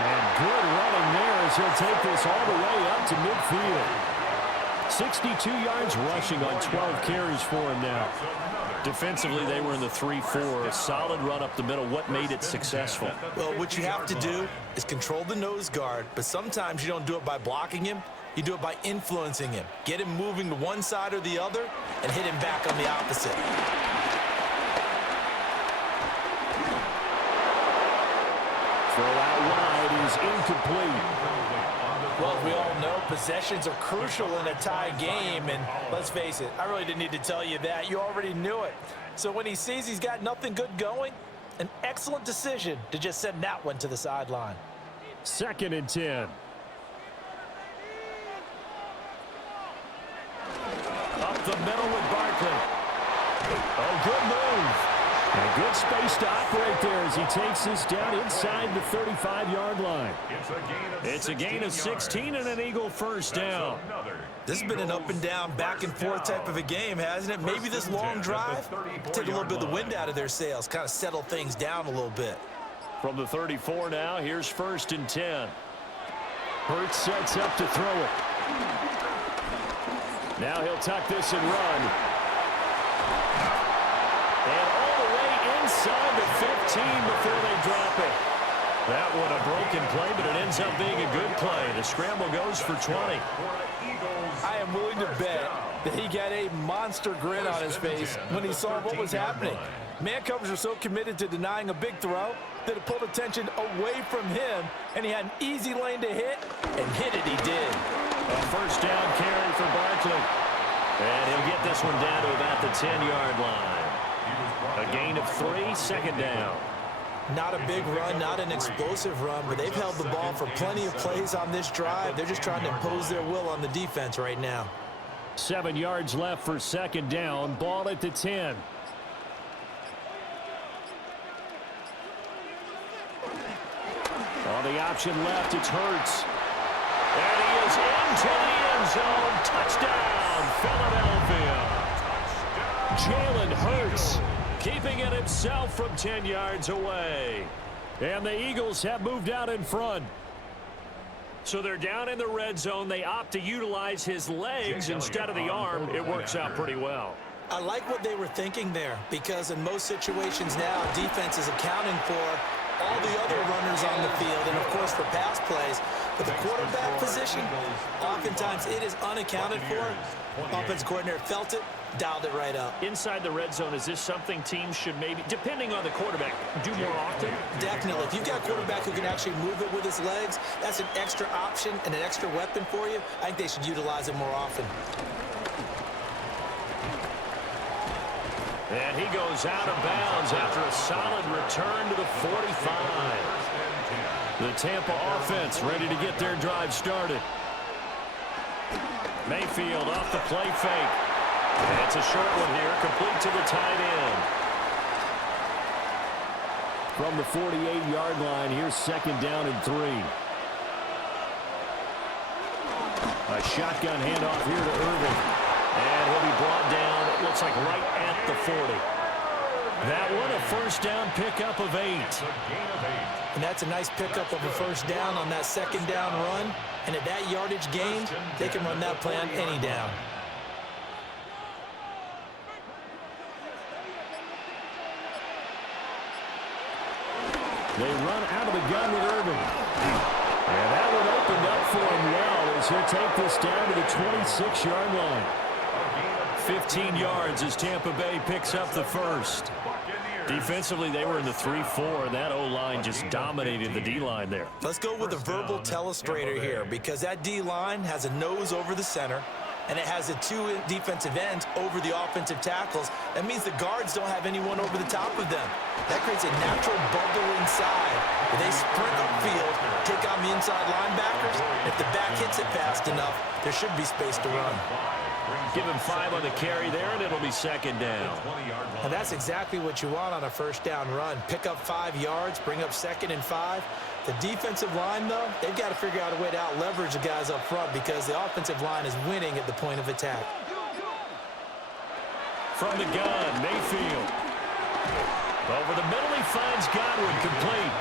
And good running there as he'll take this all the way up to midfield. 62 yards rushing on 12 carries for him now. Defensively, they were in the 3-4. A solid run up the middle. What made it successful? Well, what you have to do is control the nose guard, but sometimes you don't do it by blocking him. You do it by influencing him. Get him moving to one side or the other and hit him back on the opposite. Throw out wide is incomplete. Well, as we all know, possessions are crucial in a tie game, and let's face it, I really didn't need to tell you that. You already knew it. So when he sees he's got nothing good going, an excellent decision to just send that one to the sideline. 2nd and 10. Up the middle with Barkley. Oh, good move. And good space to operate there as he takes this down inside the 35-yard line. It's a gain of 16 and an Eagle 1st down. This has been an up and down, back and forth type of a game, hasn't it? Maybe this long drive, take a little bit of the wind out of their sails, kind of settle things down a little bit. From the 34 now, here's 1st and 10. Hurts sets up to throw it. Now he'll tuck this and run. And all the way inside the 15 before they drop it. That one a broken play, but it ends up being a good play. The scramble goes for 20. I am willing to bet that he got a monster grin on his face when he saw what was happening. Man covers are so committed to denying a big throw that it pulled attention away from him, and he had an easy lane to hit, and hit it he did. A 1st down carry for Barkley. And he'll get this one down to about the 10-yard line. A gain of 3, 2nd down. Not a big run, not an explosive run, but they've held the ball for plenty of plays on this drive. They're just trying to impose their will on the defense right now. 7 yards left for 2nd down. Ball at the 10. On the option left, it's Hurts. And he is into the end zone. Touchdown, Philadelphia. Jalen Hurts keeping it himself from 10 yards away. And the Eagles have moved out in front. So they're down in the red zone. They opt to utilize his legs instead of the arm. It works out pretty well. I like what they were thinking there because in most situations now, defense is accounting for all the other runners on the field and, of course, for pass plays. But the quarterback position, oftentimes it is unaccounted for. Offensive coordinator felt it, dialed it right up. Inside the red zone, is this something teams should maybe, depending on the quarterback, do more often? Definitely. If you've got a quarterback who can actually move it with his legs, that's an extra option and an extra weapon for you. I think they should utilize it more often. And he goes out of bounds after a solid return to the 45. The Tampa offense ready to get their drive started. Mayfield off the play fake. That's a short one here, complete to the tight end. From the 48-yard line, here's 2nd down and 3. A shotgun handoff here to Irving. And he'll be brought down, it looks like right at the 40. That one, a first down pickup of 8. And that's a nice pickup of a first down on that second down run. And at that yardage gain, they can run that play on any down. They run out of the gun with Irving. And that one opened up for him well as he'll take this down to the 26-yard line. 15 yards as Tampa Bay picks up the first. Defensively, they were in the 3-4, and that O-line just dominated the D-line there. Let's go with a verbal telestrator here, because that D-line has a nose over the center, and it has the 2 defensive ends over the offensive tackles. That means the guards don't have anyone over the top of them. That creates a natural bubble inside where they sprint upfield, take on the inside linebackers. If the back hits it fast enough, there should be space to run. Give him 5 on the carry there, and it'll be second down. And that's exactly what you want on a first down run. Pick up 5 yards, bring up 2nd and 5. The defensive line, though, they've got to figure out a way to out-leverage the guys up front because the offensive line is winning at the point of attack. From the gun, Mayfield. Over the middle, he finds Godwin complete.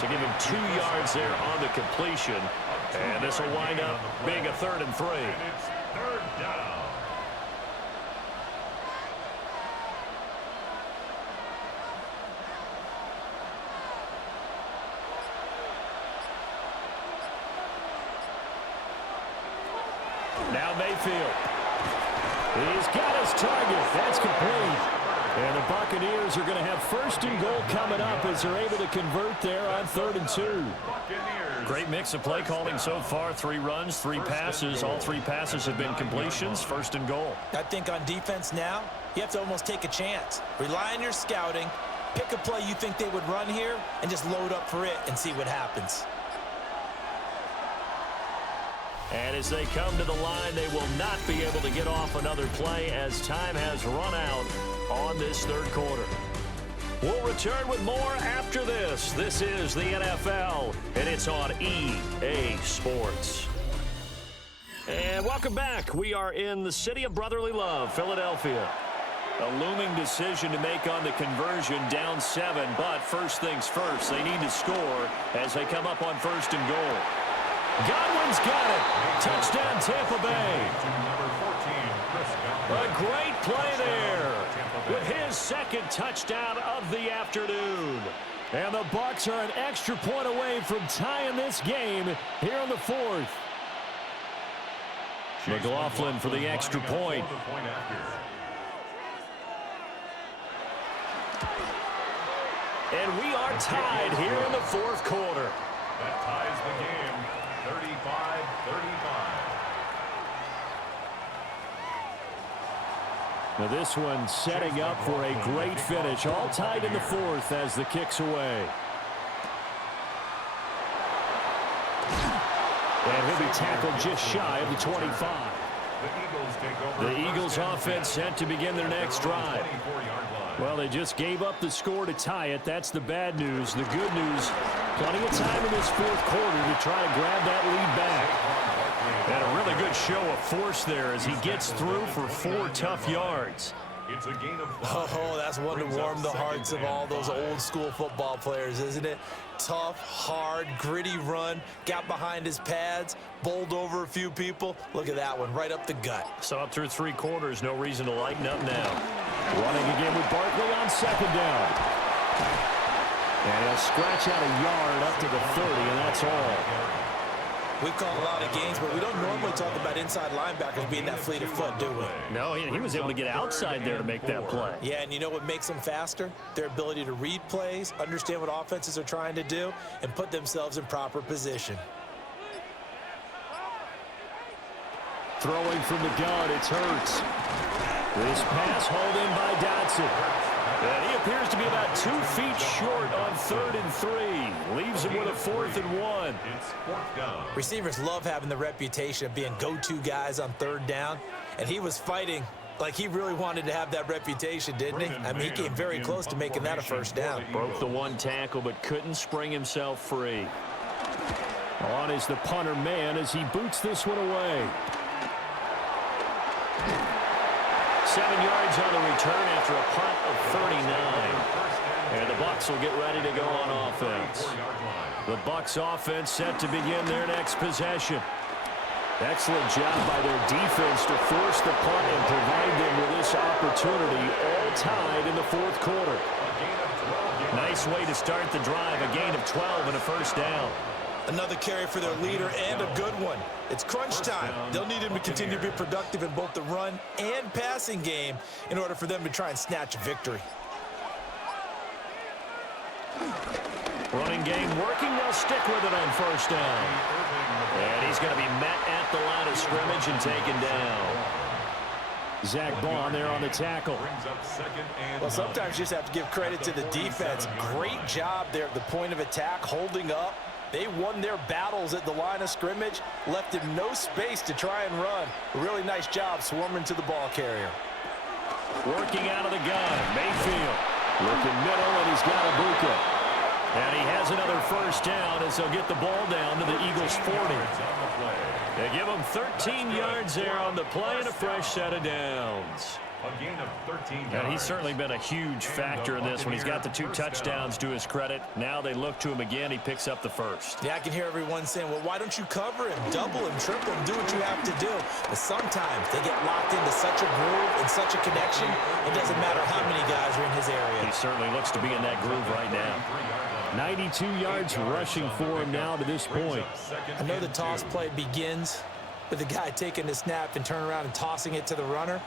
So give him 2 yards there on the completion. And this will wind up being a 3rd and 3. Third down. Now Mayfield. He's got his target. That's complete. And the Buccaneers are going to have 1st and goal coming up as they're able to convert there on 3rd and 2. Great mix of play calling so far. 3 runs, 3 passes. All 3 passes have been completions. 1st and goal. I think on defense now, you have to almost take a chance. Rely on your scouting. Pick a play you think they would run here and just load up for it and see what happens. And as they come to the line, they will not be able to get off another play as time has run out on this 3rd quarter. We'll return with more after this. This is the NFL, and it's on EA Sports. And welcome back. We are in the city of brotherly love, Philadelphia. A looming decision to make on the conversion, down 7. But first things first, they need to score as they come up on 1st and goal. Godwin's got it. Touchdown, Tampa Bay. A great play there with his 2nd touchdown of the afternoon. And the Bucs are an extra point away from tying this game here in the 4th. McLaughlin for the extra point. And we are tied here in the 4th quarter. That ties the game, 35-35. Now this one setting up for a great finish. All tied in the 4th as the kick's away. And he'll be tackled just shy of the 25. The Eagles offense set to begin their next drive. Well, they just gave up the score to tie it. That's the bad news. The good news, plenty of time in this 4th quarter to try to grab that lead back. And a really good show of force there as he gets through for 4 tough yards. It's a gain of 5. Oh, that's one to warm the hearts of all those old school football players, isn't it? Tough, hard, gritty run, got behind his pads, bowled over a few people. Look at that one, right up the gut. So up through 3 quarters, no reason to lighten up now. Running again with Barkley on 2nd down. And he'll scratch out a yard up to the 30, and that's all. We've called a lot of games, but we don't normally talk about inside linebackers being that fleet of foot, do we? No, he was able to get outside there to make that play. Yeah, and you know what makes them faster? Their ability to read plays, understand what offenses are trying to do, and put themselves in proper position. Throwing from the gun, it's Hurts. This pass hauled in by Dotson. And he appears to be about 2 feet short on 3rd and 3. Leaves him with a 4th and 1. It's 4th down. Receivers love having the reputation of being go-to guys on 3rd down, and he was fighting like he really wanted to have that reputation, didn't he? I mean, he came very close to making that a 1st down. Broke the 1 tackle, but couldn't spring himself free. On is the punter man as he boots this one away. 7 yards on the return after a punt of 39. And the Bucs will get ready to go on offense. The Bucs offense set to begin their next possession. Excellent job by their defense to force the punt and provide them with this opportunity, all tied in the fourth quarter. Nice way to start the drive, a gain of 12 and a first down. Another carry for their leader and a good one. It's crunch time. They'll need him to continue to be productive in both the run and passing game in order for them to try and snatch a victory. Running game working. They'll stick with it on first down. And he's going to be met at the line of scrimmage and taken down. Zach Bond there on the tackle. Well, sometimes you just have to give credit to the defense. Great job there at the point of attack, holding up. They won their battles at the line of scrimmage, left him no space to try and run. A really nice job swarming to the ball carrier. Working out of the gun, Mayfield. Looking middle, and he's got Ibuka. And he has another first down as they'll get the ball down to the Eagles' 40. They give him 13 yards there on the play and a fresh set of downs. A gain of 13 yards. And he's certainly been a huge factor in this when he's got the 2 touchdowns to his credit. Now they look to him again. He picks up the first. Yeah, I can hear everyone saying, well, why don't you cover him, double him, triple him, do what you have to do. But sometimes they get locked into such a groove and such a connection, it doesn't matter how many guys are in his area. He certainly looks to be in that groove right now. 92 yards rushing for him now to this point. I know the toss play begins with the guy taking the snap and turning around and tossing it to the runner.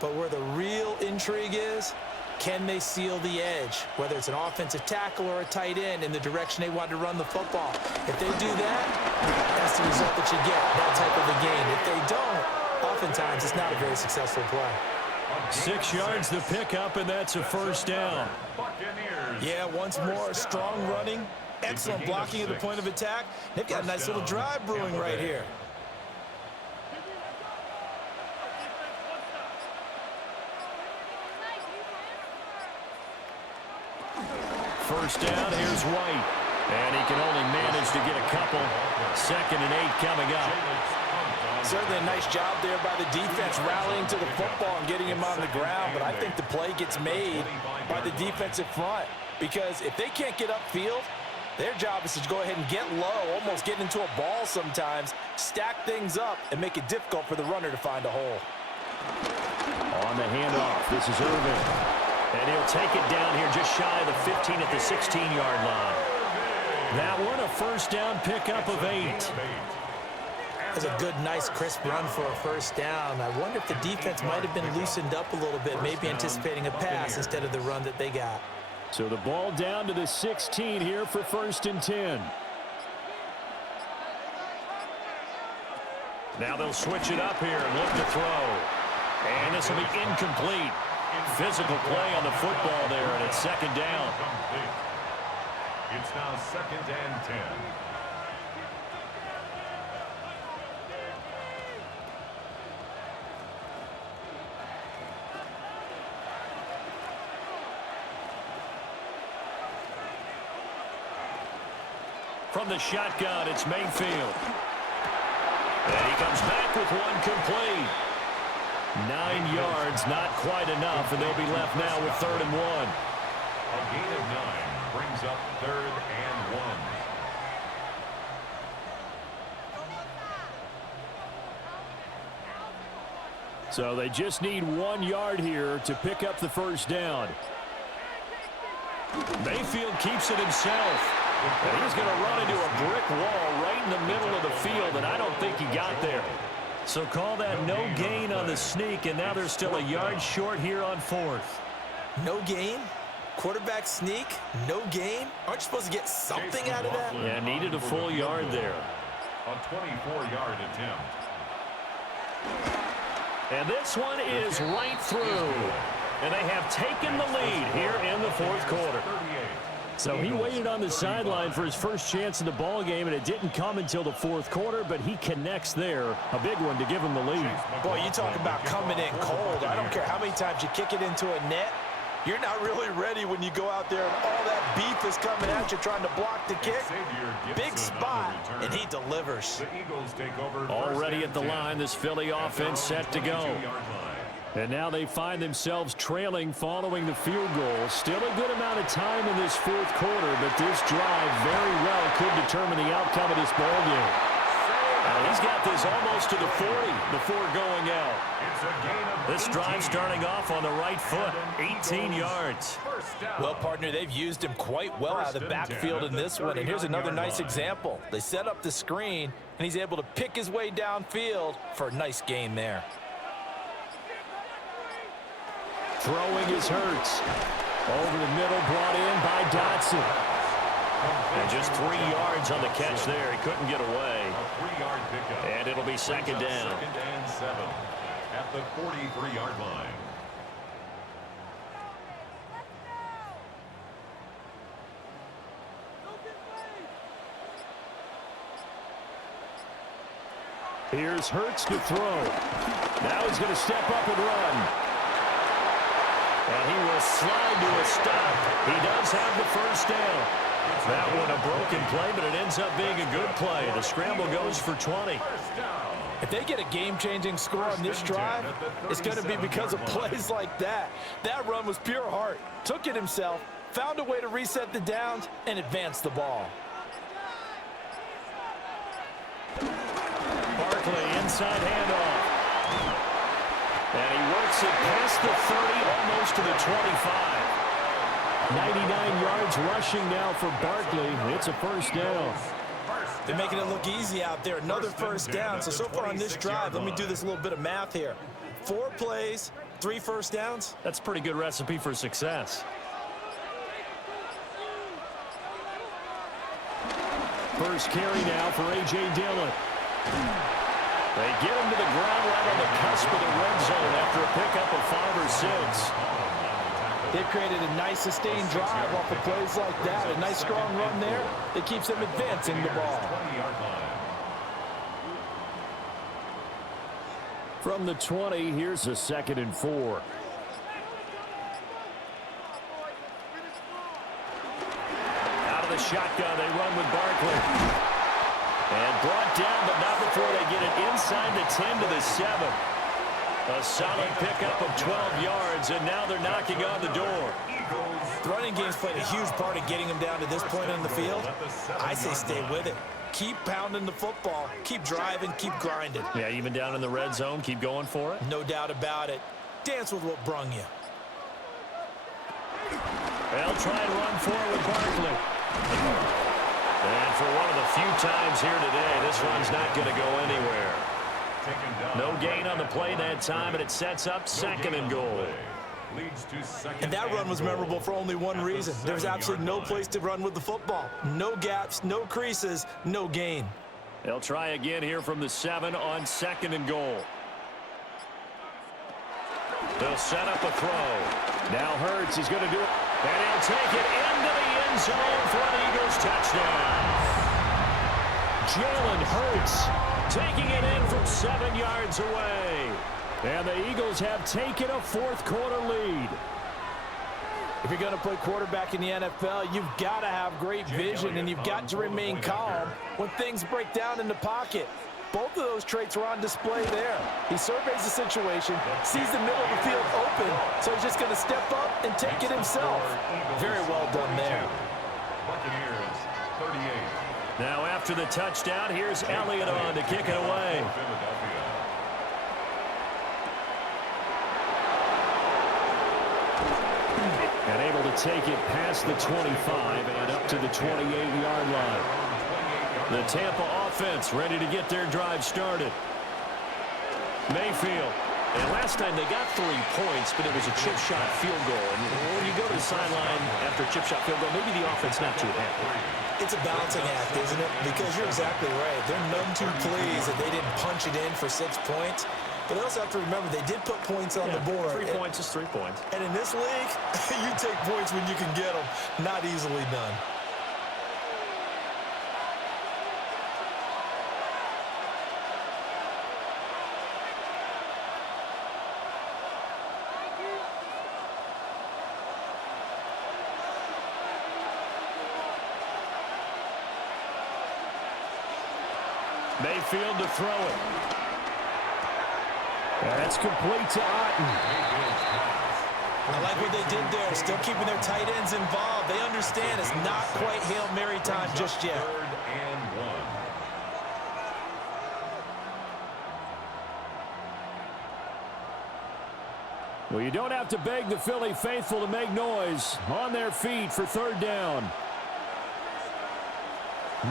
But where the real intrigue is, can they seal the edge, whether it's an offensive tackle or a tight end in the direction they want to run the football? If they do that, that's the result that you get, that type of a game. If they don't, oftentimes it's not a very successful play. 6 yards the pickup, and that's a first down. Yeah, once more, strong running, excellent blocking at the point of attack. They've got a nice little drive brewing right here. First down, here's White. And he can only manage to get a couple. 2nd and 8 coming up. Certainly a nice job there by the defense rallying to the football and getting him on the ground. But I think the play gets made by the defensive front. Because if they can't get upfield, their job is to go ahead and get low, almost get into a ball sometimes, stack things up, and make it difficult for the runner to find a hole. On the handoff, this is Irvin. And he'll take it down here just shy of the 15 at the 16-yard line. That one, a first down pickup of 8. That's a good, nice, crisp run for a first down. I wonder if the defense might have been loosened up a little bit, maybe anticipating a pass instead of the run that they got. So the ball down to the 16 here for 1st and 10. Now they'll switch it up here and look to throw. And this will be incomplete. Physical play on the football there, and it's 2nd down. It's now 2nd and 10. From the shotgun, it's Mayfield. And he comes back with one complete. 9 yards, not quite enough, and they'll be left now with 3rd and 1. A gain of 9 brings up 3rd and 1. So they just need 1 yard here to pick up the first down. Mayfield keeps it himself. And he's going to run into a brick wall right in the middle of the field, and I don't think he got there. So call that no gain on the sneak, and now they're still a yard short here on 4th. No gain? Quarterback sneak? No gain? Aren't you supposed to get something out of that? Yeah, needed a full yard there. A 24-yard attempt. And this one is right through. And they have taken the lead here in the 4th quarter. So he waited on the sideline for his first chance in the ball game, and it didn't come until the 4th quarter, but he connects there. A big one to give him the lead. Boy, you talk about coming in cold. I don't care how many times you kick it into a net. You're not really ready when you go out there and all that beef is coming at you trying to block the kick. Big spot, and he delivers. The Eagles take over Already at the line, this Philly offense set to go. And now they find themselves trailing following the field goal. Still a good amount of time in this fourth quarter, but this drive very well could determine the outcome of this ballgame. He's got this almost to the 40 before going out. This drive starting off on the right foot, 18 yards. Well, partner, they've used him quite well out of the backfield in this one. And here's another nice example. They set up the screen, and he's able to pick his way downfield for a nice gain there. Throwing is Hurts. Over the middle, brought in by Dotson. And just 3 yards on the catch there. He couldn't get away. A 3-yard pickup. And it'll be second down. Second and 7 at the 43-yard line. Here's Hurts to throw. Now he's going to step up and run. And he will slide to a stop. He does have the first down. That one a broken play, but it ends up being a good play. The scramble goes for 20. If they get a game-changing score on this drive, it's going to be because of plays like that. That run was pure heart. Took it himself, found a way to reset the downs, and advance the ball. Barkley, inside handoff. And he works it past the 30, almost to the 25. 99 yards rushing now for Barkley. It's a first down. They're making it look easy out there. Another first down. So far on this drive, let me do this little bit of math here. 4 plays, 3 first downs. That's a pretty good recipe for success. First carry now for A.J. Dillon. They get him to the ground right on the cusp of the red zone after a pickup of 5 or 6. They've created a nice sustained drive off of plays like that. A nice strong run there that keeps them advancing the ball. From the 20, here's a 2nd and 4. Out of the shotgun, they run with Barkley. And brought down, but not before they get it inside the 10 to the 7. A solid pickup of 12 yards, and now they're knocking on the door. The running game's played a huge part in getting him down to this point on the field. I say stay with it. Keep pounding the football. Keep driving. Keep grinding. Yeah, even down in the red zone, keep going for it. No doubt about it. Dance with what brung you. They'll try and run forward with Barkley. And for one of the few times here today, this run's not going to go anywhere. No gain on the play that time, and it sets up 2nd and goal. And that run was memorable for only one reason. There was absolutely no place to run with the football. No gaps, no creases, no gain. They'll try again here from the 7 on 2nd and goal. They'll set up a throw. Now Hurts is going to do it. And he'll take it into the end zone for an Eagles touchdown. Jalen Hurts taking it in from 7 yards away. And the Eagles have taken a fourth quarter lead. If you're going to play quarterback in the NFL, you've got to have great vision, and you've got to remain calm when things break down in the pocket. Both of those traits were on display there. He surveys the situation, sees the middle of the field open, so he's just going to step up and take it himself. Very well done there. Buccaneers, 38. Now after the touchdown, here's Elliott on to kick it away. And able to take it past the 25 and up to the 28-yard line. The Tampa offense ready to get their drive started. Mayfield. And last time they got 3 points, but it was a chip shot field goal. And when you go to the sideline after a chip shot field goal, maybe the offense not too happy. It's a balancing act, isn't it? Because you're exactly right. They're none too pleased that they didn't punch it in for 6 points. But they also have to remember they did put points on the board. 3 points is 3 points. And in this league, you take points when you can get them. Not easily done. Mayfield to throw it. That's complete to Otten. I like what they did there, still keeping their tight ends involved. They understand it's not quite Hail Mary time just yet. 3rd and 1. Well, you don't have to beg the Philly faithful to make noise. On their feet for 3rd down.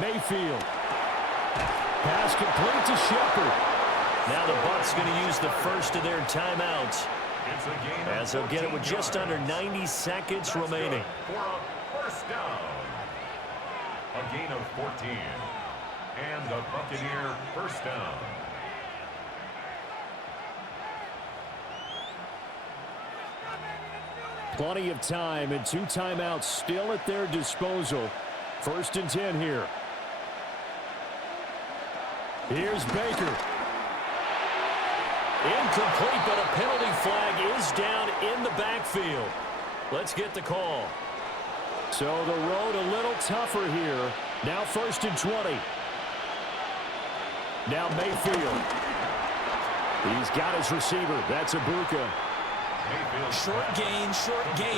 Mayfield. Pass complete to Shepard. Now the Bucs going to use the first of their timeouts, as they'll get it with just under 90 seconds remaining. For a first down. A gain of 14. And a Buccaneer first down. Plenty of time and 2 timeouts still at their disposal. 1st and 10 here. Here's Baker. Incomplete, but a penalty flag is down in the backfield. Let's get the call. So the road a little tougher here. Now 1st and 20. Now Mayfield. He's got his receiver. That's Ibuka. Short gain,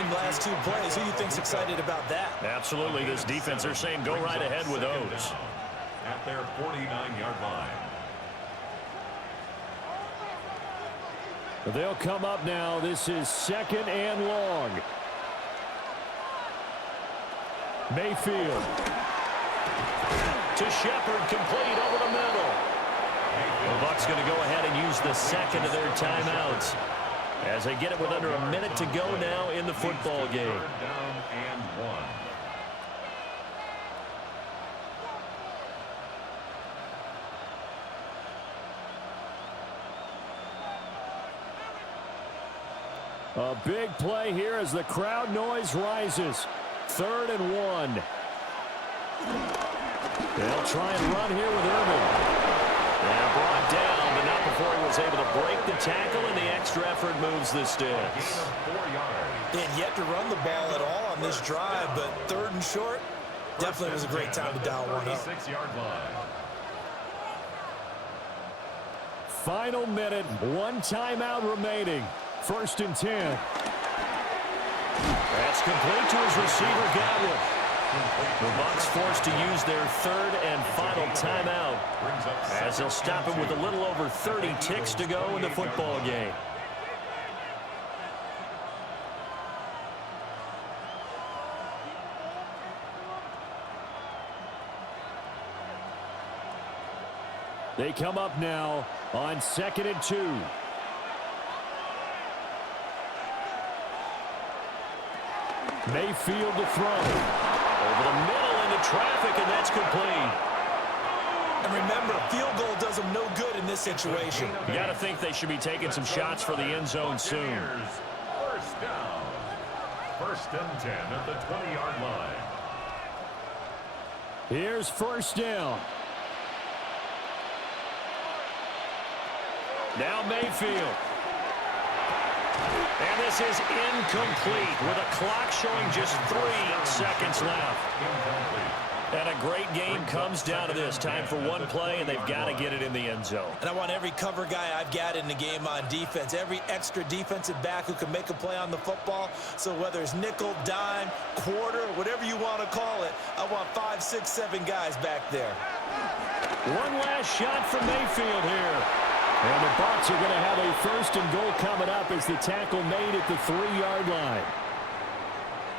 last 2 plays. Who do you think's excited about that? Absolutely. This defense, they're saying go right ahead with those. At their 49-yard line. They'll come up now. This is 2nd and long. Mayfield. To Shepard, complete over the middle. The Bucs going to go ahead and use the 2nd of their timeouts, as they get it with under a minute to go now in the football game. 3rd down and 1. A big play here as the crowd noise rises. 3rd and 1. They'll try and run here with Irvin. And brought down, but not before he was able to break the tackle, and the extra effort moves the sticks. They had yet to run the ball at all on this drive, but 3rd and short definitely was a great time to dial one up. 36-yard line. Final minute, 1 timeout remaining. 1st and 10. That's complete to his receiver, Godwin. The Bucs forced to use their 3rd and final timeout, as they'll stop him with a little over 30 ticks to go in the football game. They come up now on 2nd and 2. Mayfield to throw. Over the middle into traffic, and that's complete. And remember, a field goal does them no good in this situation. You got to think they should be taking some shots for the end zone soon. First down. 1st and 10 at the 20-yard line. Here's 1st down. Now Mayfield. And this is incomplete with a clock showing just 3 seconds left. And a great game comes down to this. Time for one play, and they've got to get it in the end zone. And I want every cover guy I've got in the game on defense, every extra defensive back who can make a play on the football. So whether it's nickel, dime, quarter, whatever you want to call it, I want 5, 6, 7 guys back there. One last shot from Mayfield here. And the Bucs are going to have a 1st and goal coming up as the tackle made at the 3-yard line.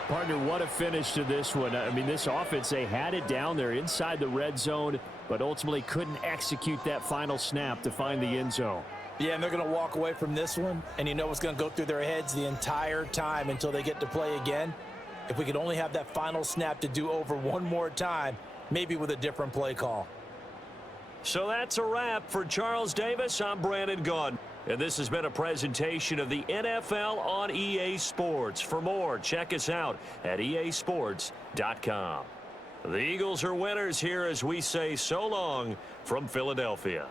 Partner, what a finish to this one. I mean, this offense, they had it down there inside the red zone, but ultimately couldn't execute that final snap to find the end zone. Yeah, and they're going to walk away from this one, and you know what's going to go through their heads the entire time until they get to play again. If we could only have that final snap to do over one more time, maybe with a different play call. So that's a wrap for Charles Davis. I'm Brandon Gaudin. And this has been a presentation of the NFL on EA Sports. For more, check us out at easports.com. The Eagles are winners here as we say so long from Philadelphia.